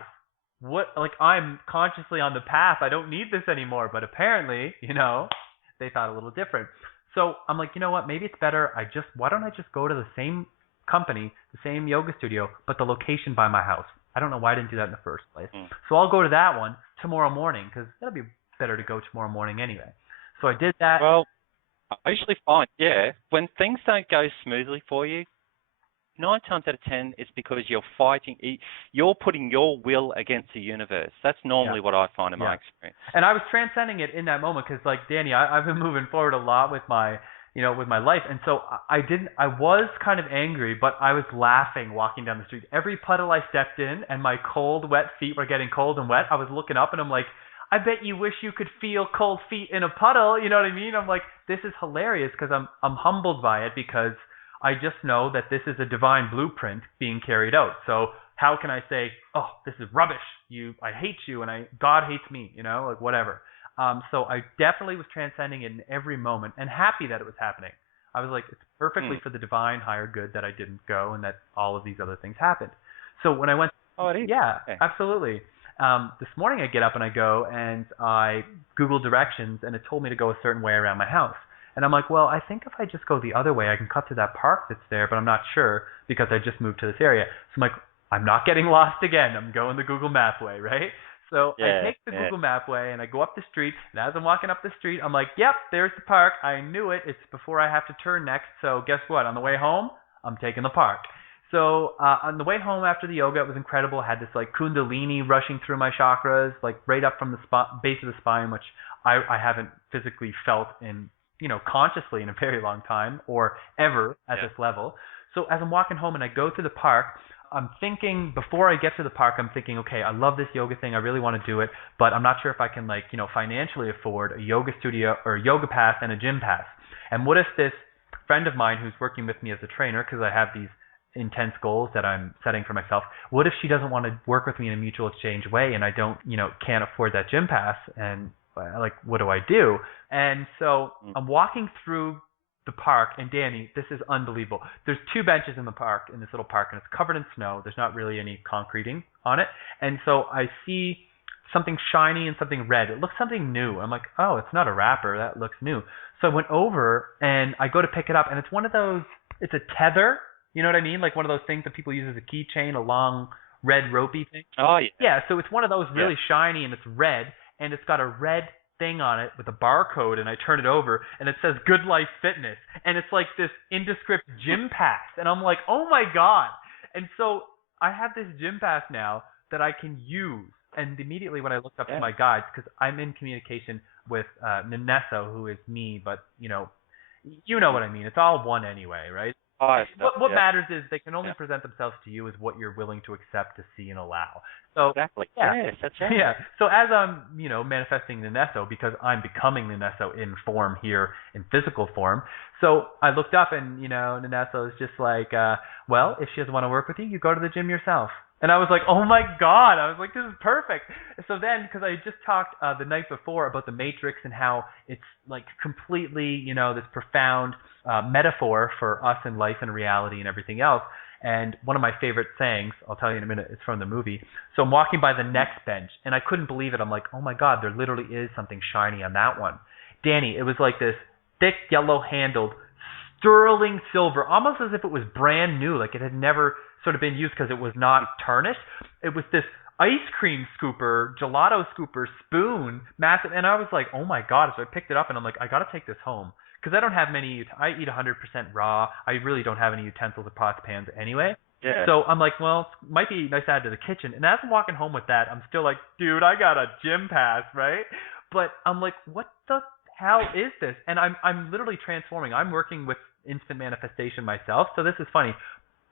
what? Like, I'm consciously on the path. I don't need this anymore. But apparently, you know, they thought a little different. So I'm like, you know what? Maybe it's better. Why don't I just go to the same company, the same yoga studio, but the location by my house? I don't know why I didn't do that in the first place. So I'll go to that one tomorrow morning because it'll be better to go tomorrow morning anyway. So I did that. Well, I usually find, when things don't go smoothly for you, 9 times out of 10, it's because you're putting your will against the universe. That's normally what I find in my experience. And I was transcending it in that moment because, like, Danny, I've been moving forward a lot with my, with my life. And so I was kind of angry, but I was laughing walking down the street. Every puddle I stepped in and my cold, wet feet were getting cold and wet, I was looking up and I'm like, I bet you wish you could feel cold feet in a puddle. You know what I mean? I'm like, this is hilarious because I'm humbled by it because I just know that this is a divine blueprint being carried out. So how can I say, oh, this is rubbish. I hate you and God hates me, like whatever. So I definitely was transcending it in every moment and happy that it was happening. I was like, it's perfectly for the divine higher good that I didn't go and that all of these other things happened. So when I went, absolutely. This morning I get up and I go and I Google directions and it told me to go a certain way around my house. And I'm like, well, I think if I just go the other way, I can cut through that park that's there, but I'm not sure because I just moved to this area. So I'm like, I'm not getting lost again. I'm going the Google Map way, right? So I take the Google Map way and I go up the street. And as I'm walking up the street, I'm like, yep, there's the park. I knew it. It's before I have to turn next. So guess what? On the way home, I'm taking the park. So on the way home after the yoga, it was incredible. I had this like kundalini rushing through my chakras, like right up from the base of the spine, which I haven't physically felt in, consciously in a very long time or ever at this level. So as I'm walking home and I go to the park, I'm thinking, before I get to the park, I'm thinking, okay, I love this yoga thing. I really want to do it, but I'm not sure if I can financially afford a yoga studio or a yoga pass and a gym pass. And what if this friend of mine who's working with me as a trainer, because I have these intense goals that I'm setting for myself, what if she doesn't want to work with me in a mutual exchange way and I don't, can't afford that gym pass? And like, what do I do? And so I'm walking through the park, and Danny, this is unbelievable. There's 2 benches in the park, in this little park, and it's covered in snow. There's not really any concreting on it. And so I see something shiny and something red. It looks something new. I'm like, oh, it's not a wrapper. That looks new. So I went over, and I go to pick it up, and it's one of those, it's a tether. You know what I mean? Like one of those things that people use as a keychain, a long red ropey thing. Oh, yeah. Yeah, so it's one of those really shiny, and it's red, and it's got a red thing on it with a barcode, and I turn it over and it says Good Life Fitness, and it's like this indescript gym pass, and I'm like, oh my god. And so I have this gym pass now that I can use, and immediately when I looked up to my guides, because I'm in communication with Nenesso, who is me, but you know what I mean, it's all one anyway, right? What matters is they can only present themselves to you as what you're willing to accept, to see, and allow. So exactly. Yes, that's right. Yeah. So as I'm, manifesting Nenesso, because I'm becoming Nenesso in form here, in physical form. So I looked up and, Nenesso is just like, well, if she doesn't want to work with you, you go to the gym yourself. And I was like, oh my God. I was like, this is perfect. So then, because I just talked the night before about the Matrix and how it's like completely, this profound metaphor for us in life and reality and everything else. And one of my favorite sayings, I'll tell you in a minute, it's from the movie. So I'm walking by the next bench, and I couldn't believe it. I'm like, oh my God, there literally is something shiny on that one. Danny, it was like this thick, yellow-handled, sterling silver, almost as if it was brand new, like it had never sort of been used because it was not tarnished. It was this ice cream scooper, gelato scooper, spoon, massive. And I was like, oh my God. So I picked it up, and I'm like, I got to take this home. Because I don't have many, I eat 100% raw. I really don't have any utensils or pots, pans anyway. Yeah. So I'm like, well, it might be nice to add to the kitchen. And as I'm walking home with that, I'm still like, dude, I got a gym pass, right? But I'm like, what the hell is this? And I'm literally transforming. I'm working with instant manifestation myself. So this is funny.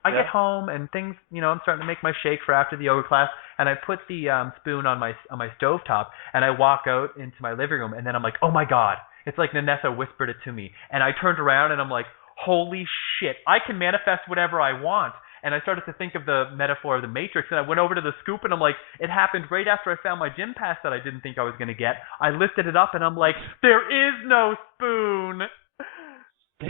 I get home and things, I'm starting to make my shake for after the yoga class, and I put the spoon on my stovetop, and I walk out into my living room, and then I'm like, oh my God, it's like Nenesso whispered it to me, and I turned around and I'm like, holy shit, I can manifest whatever I want. And I started to think of the metaphor of the Matrix, and I went over to the scoop, and I'm like, it happened right after I found my gym pass that I didn't think I was going to get. I lifted it up, and I'm like, there is no spoon. So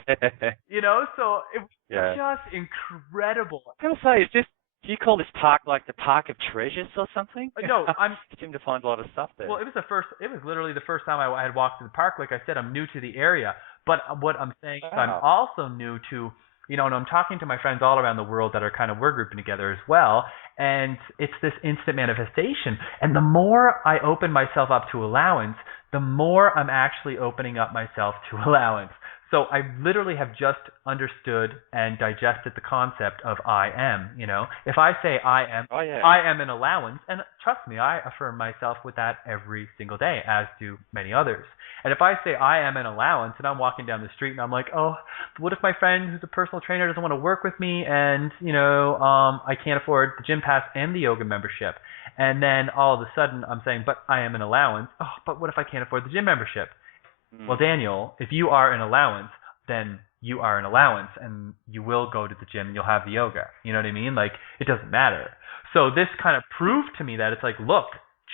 it was just incredible. I was going to say, do you call this park like the Park of Treasures or something? No, I seem to find a lot of stuff there. Well, it was literally the first time I had walked to the park. Like I said, I'm new to the area, but what I'm saying is I'm also new to, and I'm talking to my friends all around the world that are we're grouping together as well, and it's this instant manifestation. And the more I open myself up to allowance, the more I'm actually opening up myself to allowance. So I literally have just understood and digested the concept of I am, If I say I am, I am an allowance, and trust me, I affirm myself with that every single day, as do many others. And if I say I am an allowance, and I'm walking down the street and I'm like, oh, what if my friend who's a personal trainer doesn't want to work with me, and, I can't afford the gym pass and the yoga membership. And then all of a sudden I'm saying, but I am an allowance. Oh, but what if I can't afford the gym membership? Well, Daniel, if you are an allowance, then you are an allowance, and you will go to the gym and you'll have the yoga. You know what I mean? Like, it doesn't matter. So this kind of proved to me that it's like, look,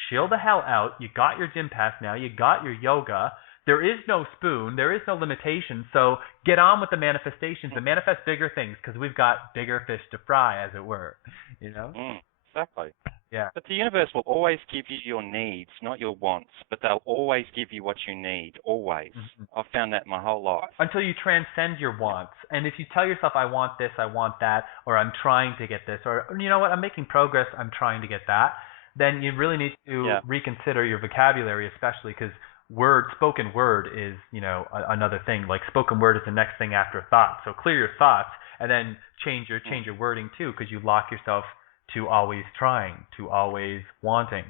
chill the hell out. You got your gym pass now. You got your yoga. There is no spoon. There is no limitation. So get on with the manifestations and manifest bigger things, because we've got bigger fish to fry, as it were. Exactly. Yeah. But the universe will always give you your needs, not your wants, but they'll always give you what you need, always. Mm-hmm. I've found that my whole life. Until you transcend your wants. And if you tell yourself, I want this, I want that, or I'm trying to get this, or, you know what, I'm making progress, I'm trying to get that, then you really need to reconsider your vocabulary, especially because spoken word is, another thing. Like, spoken word is the next thing after thought. So clear your thoughts and then change your wording too, because you lock yourself to always trying, to always wanting.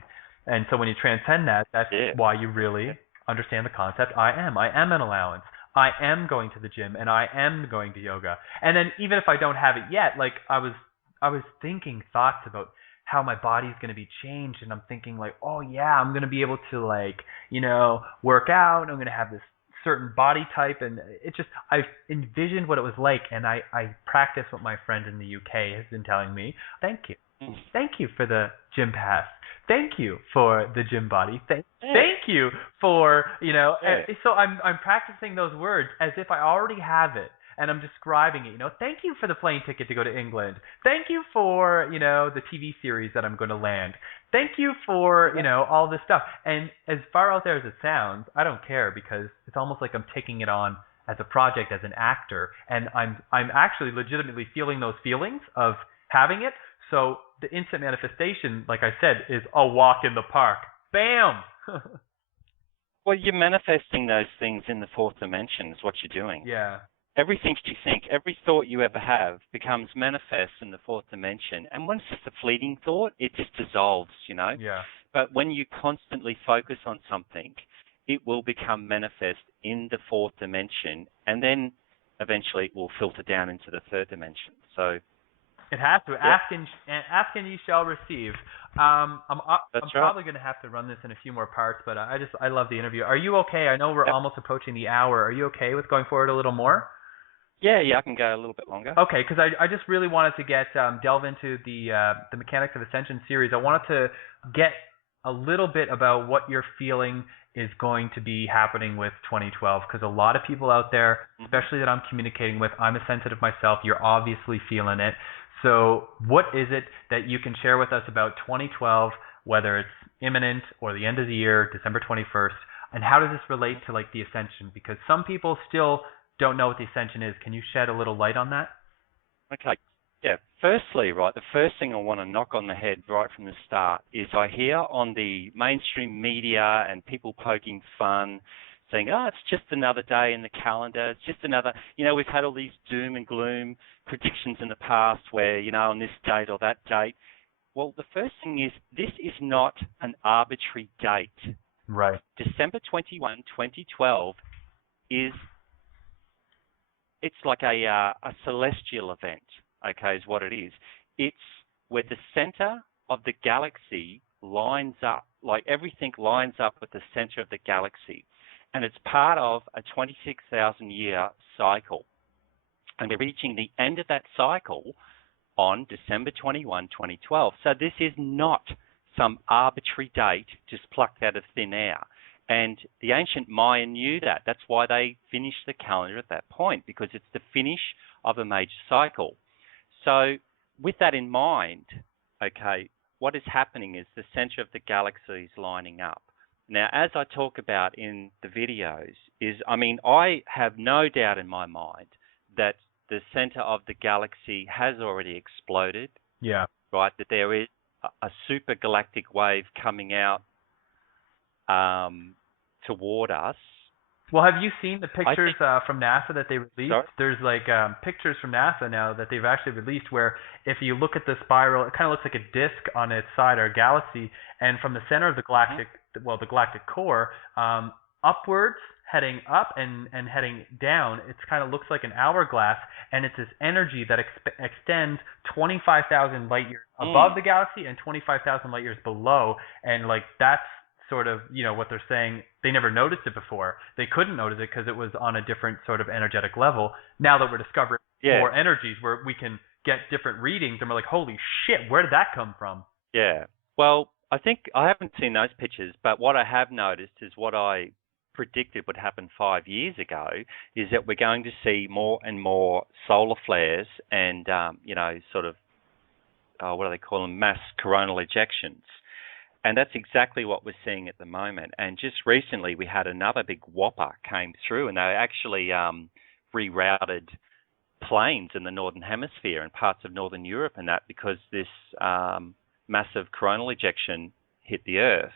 And so when you transcend that, that's why you really understand the concept, I am an allowance. I am going to the gym, and I am going to yoga. And then even if I don't have it yet, like I was thinking thoughts about how my body's going to be changed, and I'm thinking like, oh yeah, I'm going to be able to work out, I'm going to have this certain body type, and I envisioned what it was like, and I practiced what my friend in the UK has been telling me. Thank you for the gym pass. Thank you for the gym body. Thank you for, so I'm practicing those words as if I already have it, and I'm describing it, thank you for the plane ticket to go to England. Thank you for, the TV series that I'm going to land. Thank you for, all this stuff. And as far out there as it sounds, I don't care, because it's almost like I'm taking it on as a project, as an actor, and I'm actually legitimately feeling those feelings of having it. So the instant manifestation, like I said, is a walk in the park. Bam! Well, you're manifesting those things in the fourth dimension is what you're doing. Yeah. Everything you think, every thought you ever have becomes manifest in the fourth dimension. And when it's just a fleeting thought, it just dissolves, Yeah. But when you constantly focus on something, it will become manifest in the fourth dimension, and then eventually it will filter down into the third dimension. So it has to. Yep. Ask and ye shall receive. I'm probably going to have to run this in a few more parts, but I love the interview. Are you okay? I know we're almost approaching the hour. Are you okay with going forward a little more? Yeah, I can go a little bit longer. Okay, because I just really wanted to delve into the Mechanics of Ascension series. I wanted to get a little bit about what you're feeling is going to be happening with 2012, because a lot of people out there, especially that I'm communicating with, I'm a sensitive myself, you're obviously feeling it. So what is it that you can share with us about 2012, whether it's imminent or the end of the year, December 21st, and how does this relate to the Ascension? Because some people still don't know what the Ascension is. Can you shed a little light on that? Okay. Yeah. Firstly, the first thing I want to knock on the head right from the start is I hear on the mainstream media and people poking fun, saying, it's just another day in the calendar. It's just another, we've had all these doom and gloom predictions in the past where, on this date or that date. Well, the first thing is this is not an arbitrary date. Right. December 21, 2012 it's like a celestial event. okay, is what it is. It's where the center of the galaxy lines up, like everything lines up with the center of the galaxy. And it's part of a 26,000-year cycle. And we're reaching the end of that cycle on December 21, 2012. So this is not some arbitrary date just plucked out of thin air. And the ancient Maya knew that. That's why they finished the calendar at that point, because it's the finish of a major cycle. So with that in mind, okay, what is happening is the center of the galaxy is lining up. Now, as I talk about in the videos, I have no doubt in my mind that the center of the galaxy has already exploded. Yeah. Right, that there is a super galactic wave coming out toward us. Well, have you seen the pictures from NASA that they released? Sorry? There's like pictures from NASA now that they've actually released where if you look at the spiral, it kind of looks like a disk on its side, or a galaxy, and from the center of the galactic, the galactic core, upwards, heading up and heading down, it kind of looks like an hourglass, and it's this energy that extends 25,000 light years above the galaxy and 25,000 light years below, and like that's sort of, what they're saying. They never noticed it before. They couldn't notice it because it was on a different sort of energetic level. Now that we're discovering more energies where we can get different readings, and we're like, holy shit, where did that come from? Yeah. Well, I think I haven't seen those pictures, but what I have noticed is what I predicted would happen 5 years ago, is that we're going to see more and more solar flares and, sort of, what do they call them, mass coronal ejections. And that's exactly what we're seeing at the moment. And just recently we had another big whopper came through, and they actually rerouted planes in the Northern Hemisphere and parts of Northern Europe and that, because this massive coronal ejection hit the Earth.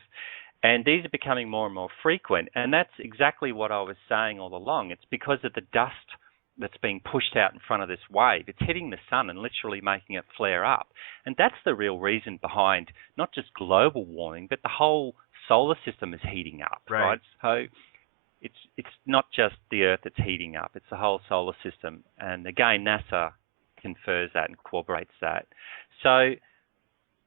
And these are becoming more and more frequent. And that's exactly what I was saying all along. It's because of the dust that's being pushed out in front of this wave. It's hitting the sun and literally making it flare up. And that's the real reason behind not just global warming, but the whole solar system is heating up, right? So it's not just the Earth that's heating up, it's the whole solar system. And again, NASA confirms that and corroborates that. So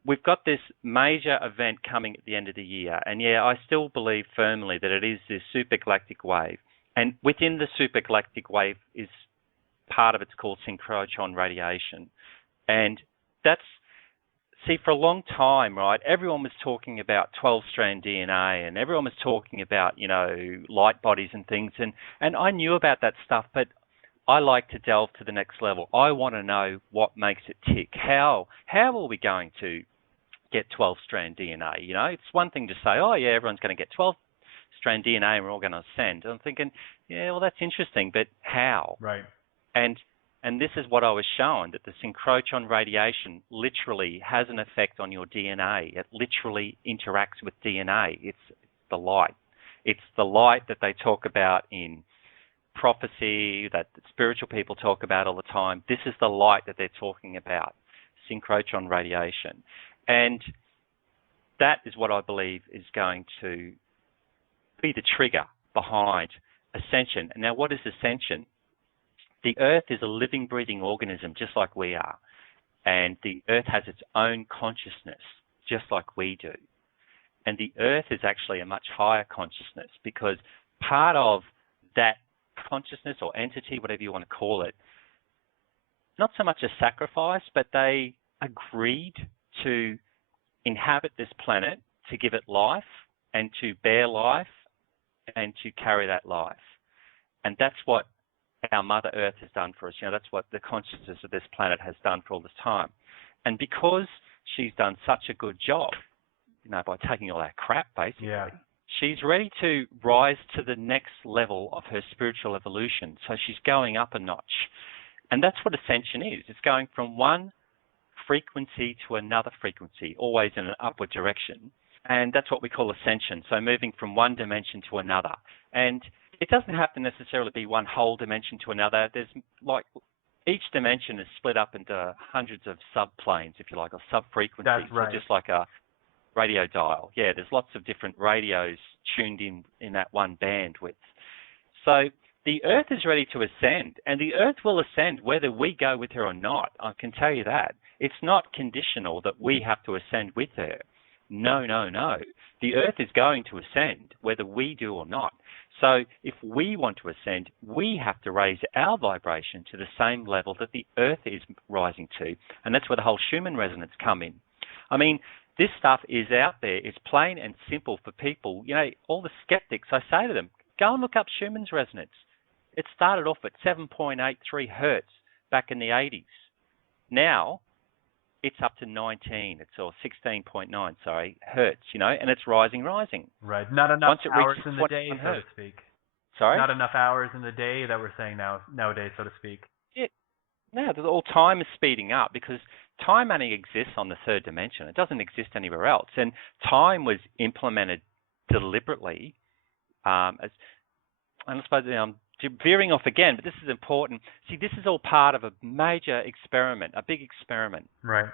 we've got this major event coming at the end of the year. And yeah, I still believe firmly that it is this supergalactic wave. And within the supergalactic wave is part of it's called synchrotron radiation. And that's, see, for a long time, right, everyone was talking about 12-strand DNA, and everyone was talking about, light bodies and things. And I knew about that stuff, but I like to delve to the next level. I want to know what makes it tick. How are we going to get 12-strand DNA? It's one thing to say, oh, yeah, everyone's going to get 12-strand DNA and we're all going to ascend. I'm thinking, yeah, well, that's interesting, but how? Right. And this is what I was shown, that the synchrotron radiation literally has an effect on your DNA. It literally interacts with DNA. It's the light. It's the light that they talk about in prophecy, that spiritual people talk about all the time. This is the light that they're talking about, synchrotron radiation. And that is what I believe is going to be the trigger behind ascension. And now, what is ascension? The Earth is a living, breathing organism just like we are. And the Earth has its own consciousness just like we do. And the Earth is actually a much higher consciousness, because part of that consciousness or entity, whatever you want to call it, not so much a sacrifice, but they agreed to inhabit this planet, to give it life and to bear life and to carry that life. And that's what our Mother Earth has done for us. That's what the consciousness of this planet has done for all this time. And because she's done such a good job, by taking all that crap, basically, she's ready to rise to the next level of her spiritual evolution. So she's going up a notch. And that's what ascension is. It's going from one frequency to another frequency, always in an upward direction. And that's what we call ascension. So moving from one dimension to another. And it doesn't have to necessarily be one whole dimension to another. There's each dimension is split up into hundreds of subplanes, if you like, or sub-frequencies. That's right. So just like a radio dial. There's lots of different radios tuned in that one bandwidth. So the Earth is ready to ascend, and the Earth will ascend whether we go with her or not. I can tell you that. It's not conditional that we have to ascend with her. No, no, no. The Earth is going to ascend whether we do or not. So if we want to ascend, we have to raise our vibration to the same level that the Earth is rising to. And that's where the whole Schumann Resonance come in. I mean, this stuff is out there. It's plain and simple for people. You know, all the skeptics, I say to them, go and look up Schumann's Resonance. It started off at 7.83 hertz back in the 80s. Now, it's up to 19, or 16.9, sorry, hertz, you know, and it's rising. Right. Not enough hours in the day, so to speak. Sorry? Not enough hours in the day that we're saying nowadays, so to speak. Yeah. No, all time is speeding up because time only exists on the third dimension. It doesn't exist anywhere else. And time was implemented deliberately and I suppose I'm veering off again, but this is important. See, this is all part of a major experiment, a big experiment, right,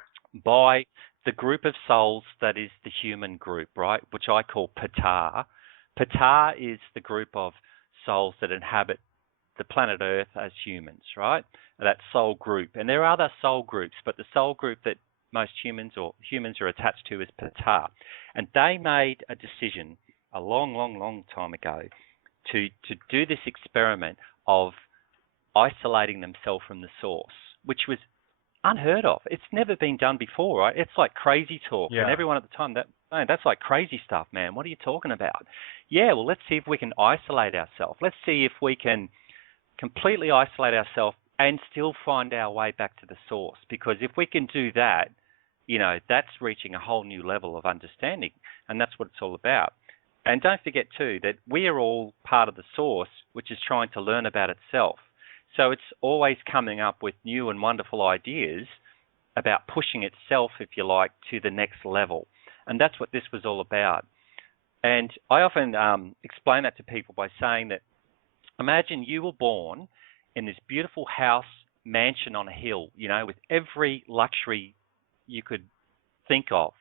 by the group of souls that is the human group, right, which I call PathToAscension. PathToAscension is the group of souls that inhabit the planet Earth as humans, right? That soul group. And there are other soul groups, but the soul group that most humans are attached to is PathToAscension. And they made a decision a long, long, long time ago to do this experiment of isolating themselves from the source, which was unheard of. It's never been done before, right? It's like crazy talk. Yeah. And everyone at the time, that's like crazy stuff, man. What are you talking about? Yeah, well, let's see if we can isolate ourselves. Let's see if we can completely isolate ourselves and still find our way back to the source. Because if we can do that, you know, that's reaching a whole new level of understanding. And that's what it's all about. And don't forget, too, that we are all part of the source, which is trying to learn about itself. So it's always coming up with new and wonderful ideas about pushing itself, if you like, to the next level. And that's what this was all about. And I often explain that to people by saying that, imagine you were born in this beautiful house, mansion on a hill, you know, with every luxury you could think of.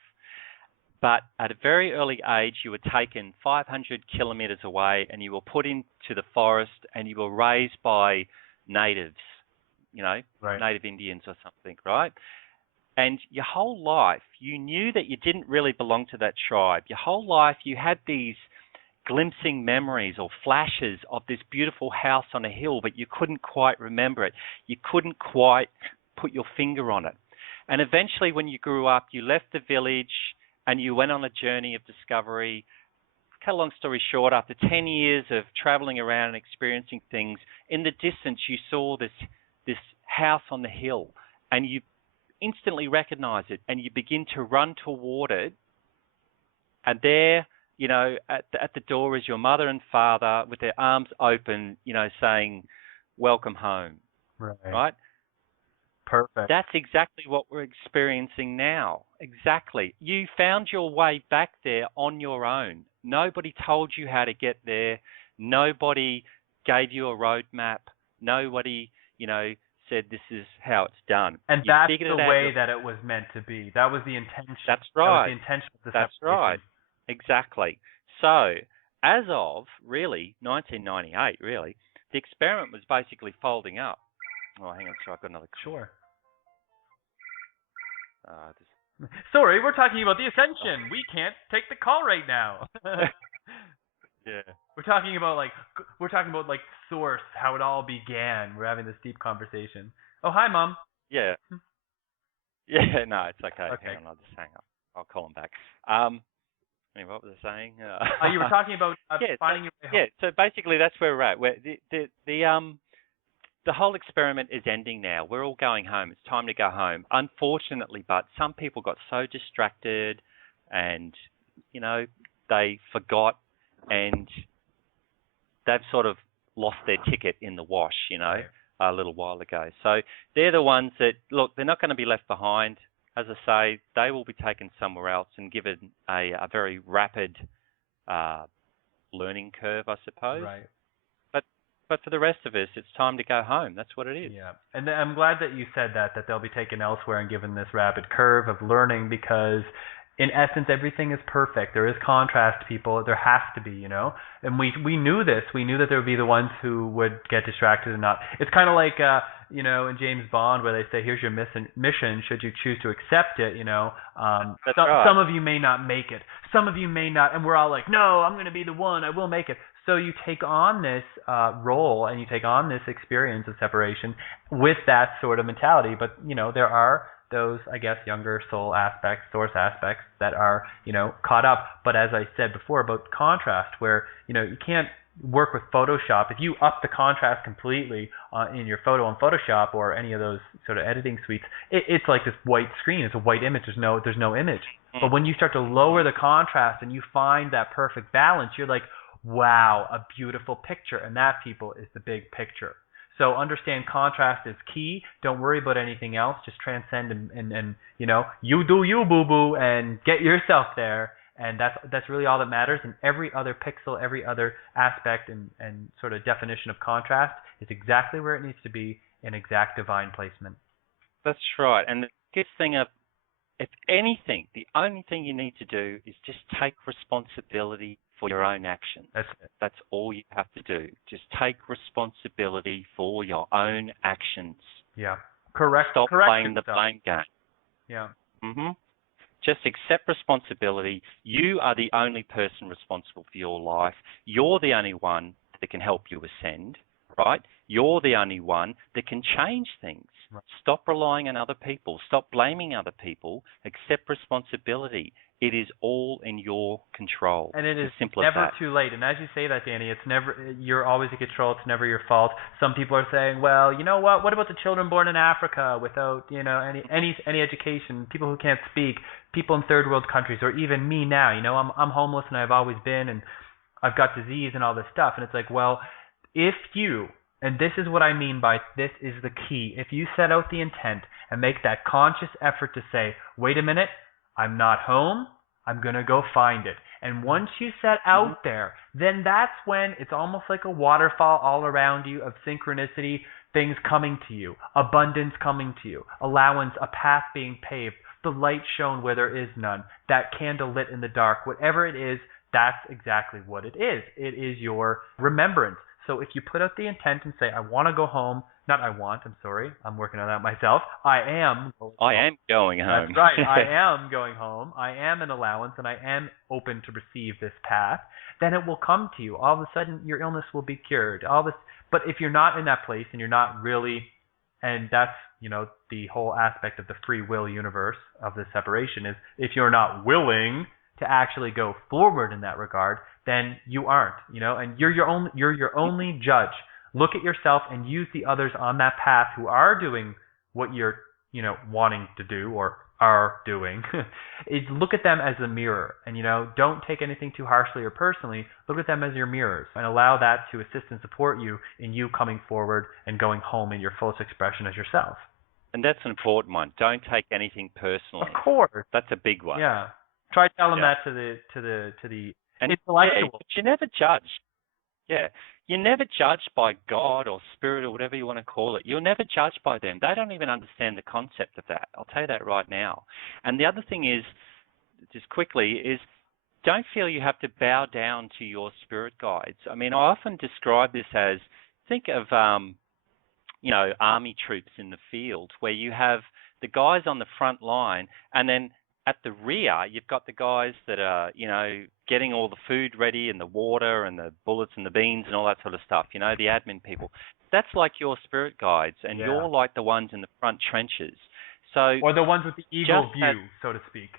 But at a very early age, you were taken 500 kilometers away and you were put into the forest and you were raised by natives, you know, right, native Indians or something, right? And your whole life, you knew that you didn't really belong to that tribe. Your whole life, you had these glimpsing memories or flashes of this beautiful house on a hill, but you couldn't quite remember it. You couldn't quite put your finger on it. And eventually, when you grew up, you left the village and you went on a journey of discovery. Cut a long story short, after 10 years of traveling around and experiencing things, in the distance you saw this house on the hill and you instantly recognize it and you begin to run toward it. And there, you know, at the door is your mother and father with their arms open, you know, saying, welcome home. Right? Perfect. That's exactly what we're experiencing now. Exactly. You found your way back there on your own. Nobody told you how to get there. Nobody gave you a roadmap. Nobody, you know, said this is how it's done. And that's the way that it was meant to be. That was the intention. That's right. That was the intention of the That's separation. right. Exactly. So, as of really 1998, really, the experiment was basically folding up. Oh, hang on, sorry, I've got another call. Sure. Sorry, we're talking about the Ascension. We can't take the call right now. Yeah. We're talking about like source, how it all began. We're having this deep conversation. Oh, hi, Mom. Yeah. Yeah, no, it's okay. Okay. Hang on, I'll just hang up. I'll call him back. Anyway, what was I saying? You were talking about finding your way home. Yeah, so basically that's where we're at. Where the whole experiment is ending now. We're all going home. It's time to go home. Unfortunately, but some people got so distracted and, you know, they forgot and they've sort of lost their ticket in the wash, you know, a little while ago. So they're the ones that, look, they're not going to be left behind. As I say, they will be taken somewhere else and given a very rapid learning curve, I suppose. Right. But for the rest of us, it's time to go home. That's what it is. Yeah, and I'm glad that you said that they'll be taken elsewhere and given this rapid curve of learning, because in essence, everything is perfect. There is contrast, people. There has to be, And we knew this. We knew that there would be the ones who would get distracted and not. It's kind of like, in James Bond where they say, here's your mission. Should you choose to accept it, That's right. Some of you may not make it. Some of you may not. And we're all like, no, I'm going to be the one. I will make it. So you take on this role and you take on this experience of separation with that sort of mentality. But, there are those, I guess, younger soul aspects, source aspects that are, caught up. But as I said before about contrast, where, you can't work with Photoshop. If you up the contrast completely in your photo on Photoshop or any of those sort of editing suites, it's like this white screen. It's a white image. There's no image. But when you start to lower the contrast and you find that perfect balance, you're like, wow, a beautiful picture. And that, people, is the big picture. So understand contrast is key. Don't worry about anything else. Just transcend and you do you, boo-boo, and get yourself there. And that's really all that matters. And every other pixel, every other aspect and sort of definition of contrast is exactly where it needs to be in exact divine placement. That's right. And the biggest thing if anything, the only thing you need to do is just take responsibility for your own actions. That's all you have to do. Just take responsibility for your own actions. Yeah. Correct. Stop playing the blame game. Yeah. Just accept responsibility. You are the only person responsible for your life. You're the only one that can help you ascend, right? You're the only one that can change things. Right. Stop relying on other people. Stop blaming other people. Accept responsibility. It is all in your control. And it is simple never as that. too late. And as you say that, Danny, you're always in control. It's never your fault. Some people are saying, well, you know what? What about the children born in Africa without, any education? People who can't speak, people in third world countries, or even me now. I'm homeless and I've always been, and I've got disease and all this stuff. And it's like, well, if you, and this is what I mean by this is the key, if you set out the intent and make that conscious effort to say, wait a minute, I'm not home, I'm going to go find it. And once you set out there, then that's when it's almost like a waterfall all around you of synchronicity, things coming to you, abundance coming to you, allowance, a path being paved, the light shown where there is none, that candle lit in the dark, whatever it is, that's exactly what it is. It is your remembrance. So if you put out the intent and say, I want to go home, I'm working on that myself. I am going home. That's right. I am going home. I am an allowance, and I am open to receive this path. Then it will come to you. All of a sudden, your illness will be cured. But if you're not in that place and you're not really, and that's, the whole aspect of the free will universe of the separation is if you're not willing to actually go forward in that regard, then you aren't, and you're your only judge. Look at yourself and use the others on that path who are doing what you're, wanting to do or are doing. Look at them as a mirror and, don't take anything too harshly or personally. Look at them as your mirrors and allow that to assist and support you in you coming forward and going home in your fullest expression as yourself. And that's an important one. Don't take anything personally. Of course. That's a big one. Yeah. Try telling that to the and intellectual. But you never judge. Yeah. You're never judged by God or spirit or whatever you want to call it. You're never judged by them. They don't even understand the concept of that. I'll tell you that right now. And the other thing is, just quickly, is don't feel you have to bow down to your spirit guides. I mean, I often describe this as, think of, army troops in the field where you have the guys on the front line and then at the rear, you've got the guys that are, getting all the food ready and the water and the bullets and the beans and all that sort of stuff, the admin people. That's like your spirit guides, and you're like the ones in the front trenches. Or the ones with the eagle view, so to speak.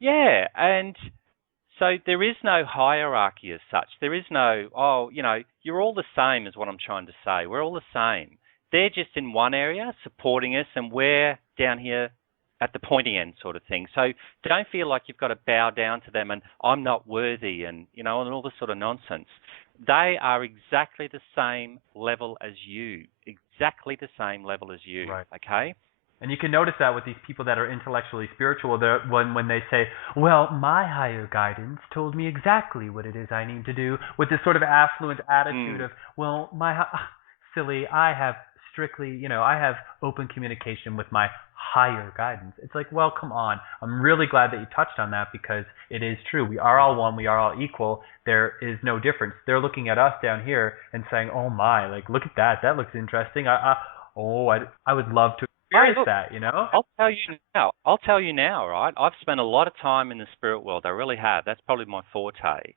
Yeah, and so there is no hierarchy as such. There is no, you're all the same is what I'm trying to say. We're all the same. They're just in one area supporting us, and we're down here at the pointy end sort of thing. So don't feel like you've got to bow down to them and I'm not worthy and, and all this sort of nonsense. They are exactly the same level as you. Exactly the same level as you. Right. Okay? And you can notice that with these people that are intellectually spiritual, when they say, well, my higher guidance told me exactly what it is I need to do, with this sort of affluent attitude of, well, silly, I have strictly, I have open communication with my higher guidance. It's like, well, come on. I'm really glad that you touched on that because it is true. We are all one. We are all equal. There is no difference. They're looking at us down here and saying, oh my, like, look at that. That looks interesting. I would love to experience that, you know? I'll tell you now, right? I've spent a lot of time in the spirit world. I really have. That's probably my forte.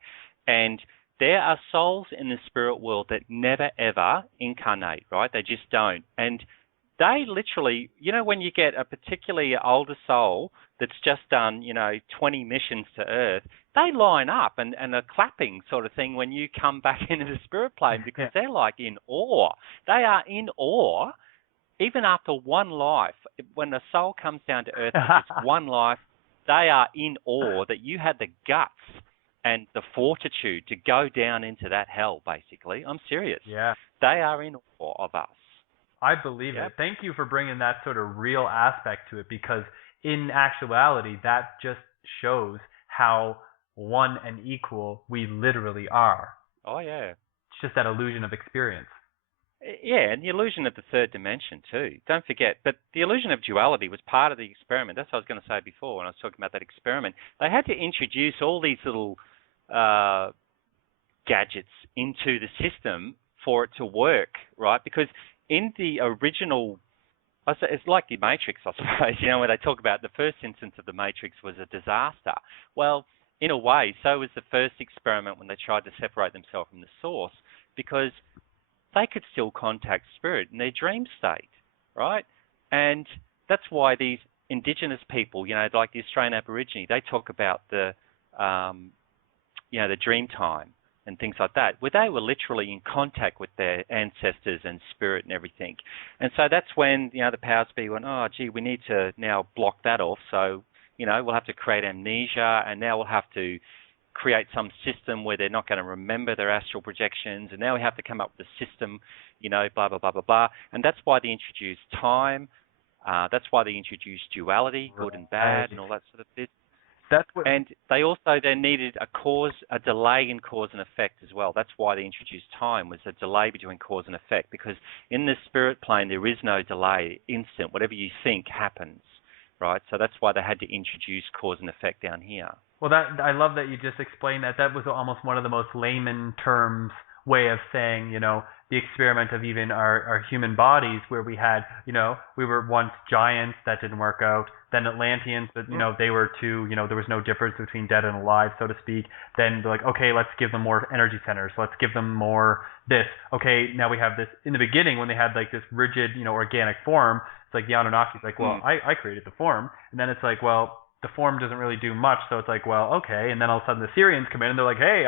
And there are souls in the spirit world that never, ever incarnate, right? They just don't. And they literally, you know, when you get a particularly older soul that's just done, 20 missions to Earth, they line up and are clapping sort of thing when you come back into the spirit plane because they're like in awe. They are in awe. Even after one life, when a soul comes down to Earth for just one life, they are in awe that you had the guts and the fortitude to go down into that hell, basically. I'm serious. Yeah. They are in awe of us. I believe it. Thank you for bringing that sort of real aspect to it because in actuality, that just shows how one and equal we literally are. Oh, yeah. It's just that illusion of experience. Yeah, and the illusion of the third dimension too. Don't forget, but the illusion of duality was part of the experiment. That's what I was going to say before when I was talking about that experiment. They had to introduce all these little gadgets into the system for it to work, right? Because in the original, it's like the Matrix, I suppose, where they talk about the first instance of the Matrix was a disaster. Well, in a way, so was the first experiment when they tried to separate themselves from the source because they could still contact spirit in their dream state, right? And that's why these indigenous people, like the Australian Aborigine, they talk about the dream time and things like that, where they were literally in contact with their ancestors and spirit and everything. And so that's when, the powers be went, oh, gee, we need to now block that off. So, we'll have to create amnesia, and now we'll have to create some system where they're not going to remember their astral projections, and now we have to come up with a system, blah, blah, blah, blah, blah. And that's why they introduced time. That's why they introduced duality, good and bad, and all that sort of thing. And they also then needed a delay in cause and effect as well. That's why they introduced time, was a delay between cause and effect, because in the spirit plane there is no delay, instant. Whatever you think happens, right? So that's why they had to introduce cause and effect down here. Well, I love that you just explained that. That was almost one of the most layman terms way of saying, the experiment of even our human bodies, where we had, we were once giants, that didn't work out. Then Atlanteans, but they were too, there was no difference between dead and alive, so to speak. Then they're like, okay, let's give them more energy centers. Let's give them more this. Okay, now we have this. In the beginning, when they had like this rigid, organic form, it's like the Anunnaki's like, well, I created the form, and then it's like, well, the form doesn't really do much, so it's like, well, okay. And then all of a sudden the Syrians come in and they're like, hey,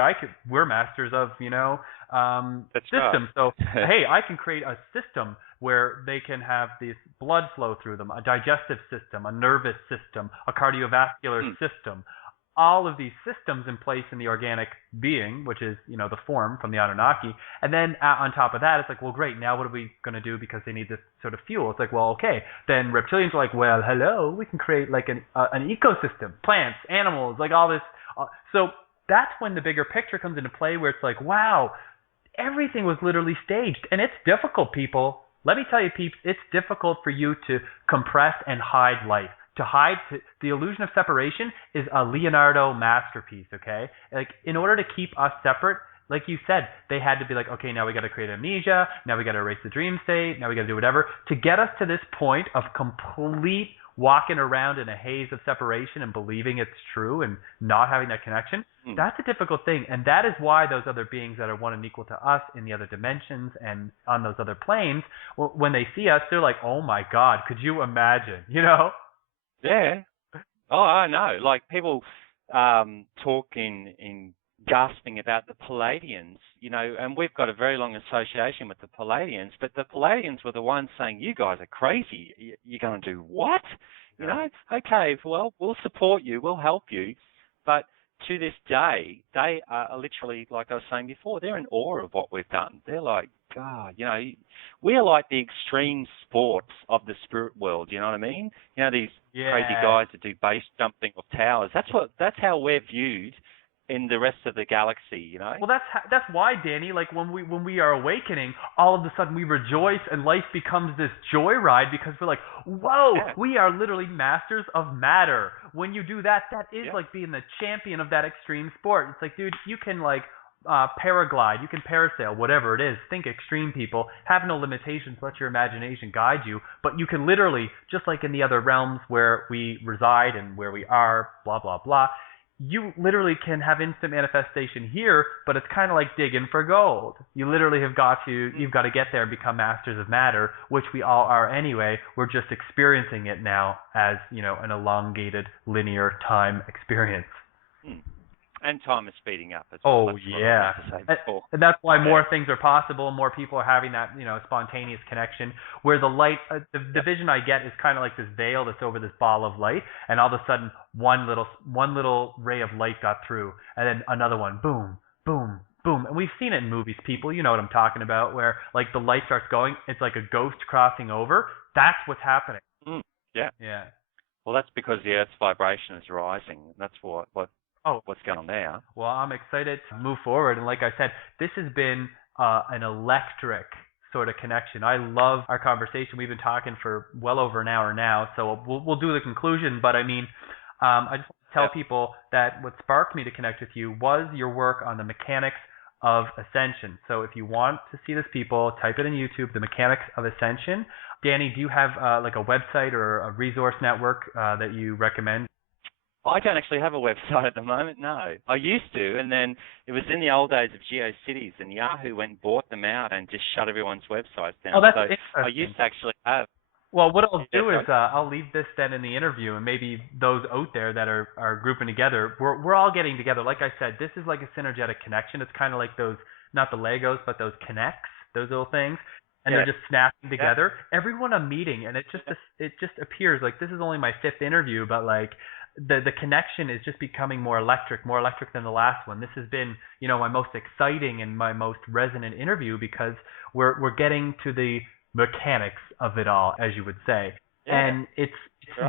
we're masters of, systems. Right. So, hey, I can create a system where they can have this blood flow through them, a digestive system, a nervous system, a cardiovascular system. All of these systems in place in the organic being, which is, the form from the Anunnaki. And then on top of that, it's like, well, great, now what are we going to do because they need this sort of fuel? It's like, well, okay. Then reptilians are like, well, hello, we can create like an ecosystem, plants, animals, like all this. So that's when the bigger picture comes into play, where it's like, wow, everything was literally staged. And it's difficult, people. Let me tell you, peeps, it's difficult for you to compress and hide life. The illusion of separation is a Leonardo masterpiece, okay? Like, in order to keep us separate, like you said, they had to be like, okay, now we got to create amnesia, now we got to erase the dream state, now we got to do whatever, to get us to this point of complete walking around in a haze of separation and believing it's true and not having that connection. That's a difficult thing, and that is why those other beings that are one and equal to us in the other dimensions and on those other planes, when they see us, they're like, oh my God, could you imagine, Yeah. Oh, I know. Like people talk in gasping about the Palladians, and we've got a very long association with the Palladians, but the Palladians were the ones saying, you guys are crazy. You're going to do what? Okay, well, we'll support you. We'll help you. But to this day, they are literally, like I was saying before, they're in awe of what we've done. They're like, God, we're like the extreme sports of the spirit world. You know what I mean? These crazy guys that do base jumping off towers. That's how we're viewed in the rest of the galaxy, you know? Well, that's why, Danny, like when we are awakening, all of a sudden we rejoice and life becomes this joyride because we're like, whoa, we are literally masters of matter. When you do that, that is like being the champion of that extreme sport. It's like, dude, you can like paraglide, you can parasail, whatever it is. Think extreme, people. Have no limitations. Let your imagination guide you. But you can literally, just like in the other realms where we reside and where we are, blah, blah, blah, you literally can have instant manifestation here, but it's kind of like digging for gold. You literally you've got to get there and become masters of matter, which we all are anyway. We're just experiencing it now as, you know, an elongated linear time experience. And time is speeding up. And that's why more things are possible. More people are having that, you know, spontaneous connection. Where the light, the vision I get is kind of like this veil that's over this ball of light, and all of a sudden one little ray of light got through, and then another one, boom, boom, boom. And we've seen it in movies, people. You know what I'm talking about? Where like the light starts going, it's like a ghost crossing over. That's what's happening. Yeah. Well, that's because the Earth's vibration is rising. That's what's going on there. Well, I'm excited to move forward. And like I said, this has been an electric sort of connection. I love our conversation. We've been talking for well over an hour now, so we'll do the conclusion. But I mean, I just want to tell people that what sparked me to connect with you was your work on the mechanics of ascension. So if you want to see this, people, type it in YouTube, the mechanics of ascension. Danny, do you have like a website or a resource network that you recommend? I don't actually have a website at the moment, no. I used to, and then it was in the old days of GeoCities, and Yahoo went and bought them out and just shut everyone's websites down. Oh, that's so interesting. I used to actually have. Well, what I'll do is I'll leave this then in the interview, and maybe those out there that are grouping together, we're all getting together. Like I said, this is like a synergetic connection. It's kind of like those, not the Legos, but those connects, those little things. And they're just snapping together. Everyone I'm meeting, and it just appears like this is only my 5th interview, but like the connection is just becoming more electric than the last one. This has been, you know, my most exciting and my most resonant interview because we're getting to the mechanics of it all, as you would say. And it's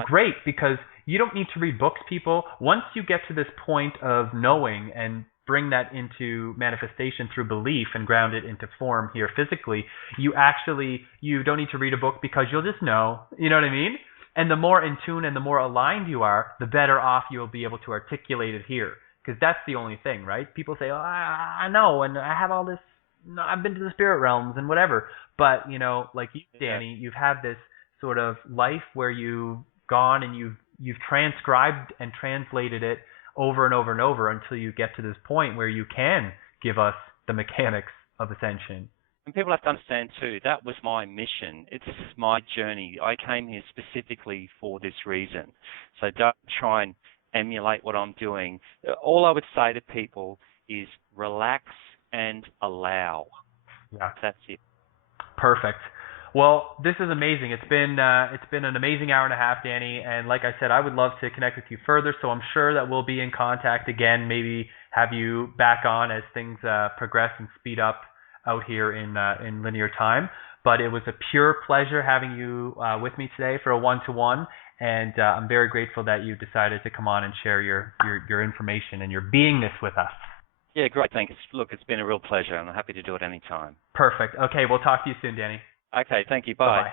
great because you don't need to read books, people. Once you get to this point of knowing and bring that into manifestation through belief and ground it into form here physically, you don't need to read a book because you'll just know. You know what I mean? And the more in tune and the more aligned you are, the better off you'll be able to articulate it here. Because that's the only thing, right? People say, oh, I know, and I have all this, I've been to the spirit realms and whatever. But, you know, like you, Danny, you've had this sort of life where you've gone and you've transcribed and translated it over and over and over until you get to this point where you can give us the mechanics of ascension. And people have to understand too, that was my mission. This is my journey. I came here specifically for this reason. So don't try and emulate what I'm doing. All I would say to people is relax and allow. Yeah. That's it. Perfect. Well, this is amazing. It's been an amazing hour and a half, Danny. And like I said, I would love to connect with you further. So I'm sure that we'll be in contact again. Maybe have you back on as things progress and speed up out here in linear time. But it was a pure pleasure having you with me today for a one-to-one, and I'm very grateful that you decided to come on and share your information and your beingness with us. Yeah, great. Thanks. Look, it's been a real pleasure, and I'm happy to do it anytime. Perfect. Okay, we'll talk to you soon, Danny. Okay, thank you. Bye. Bye-bye.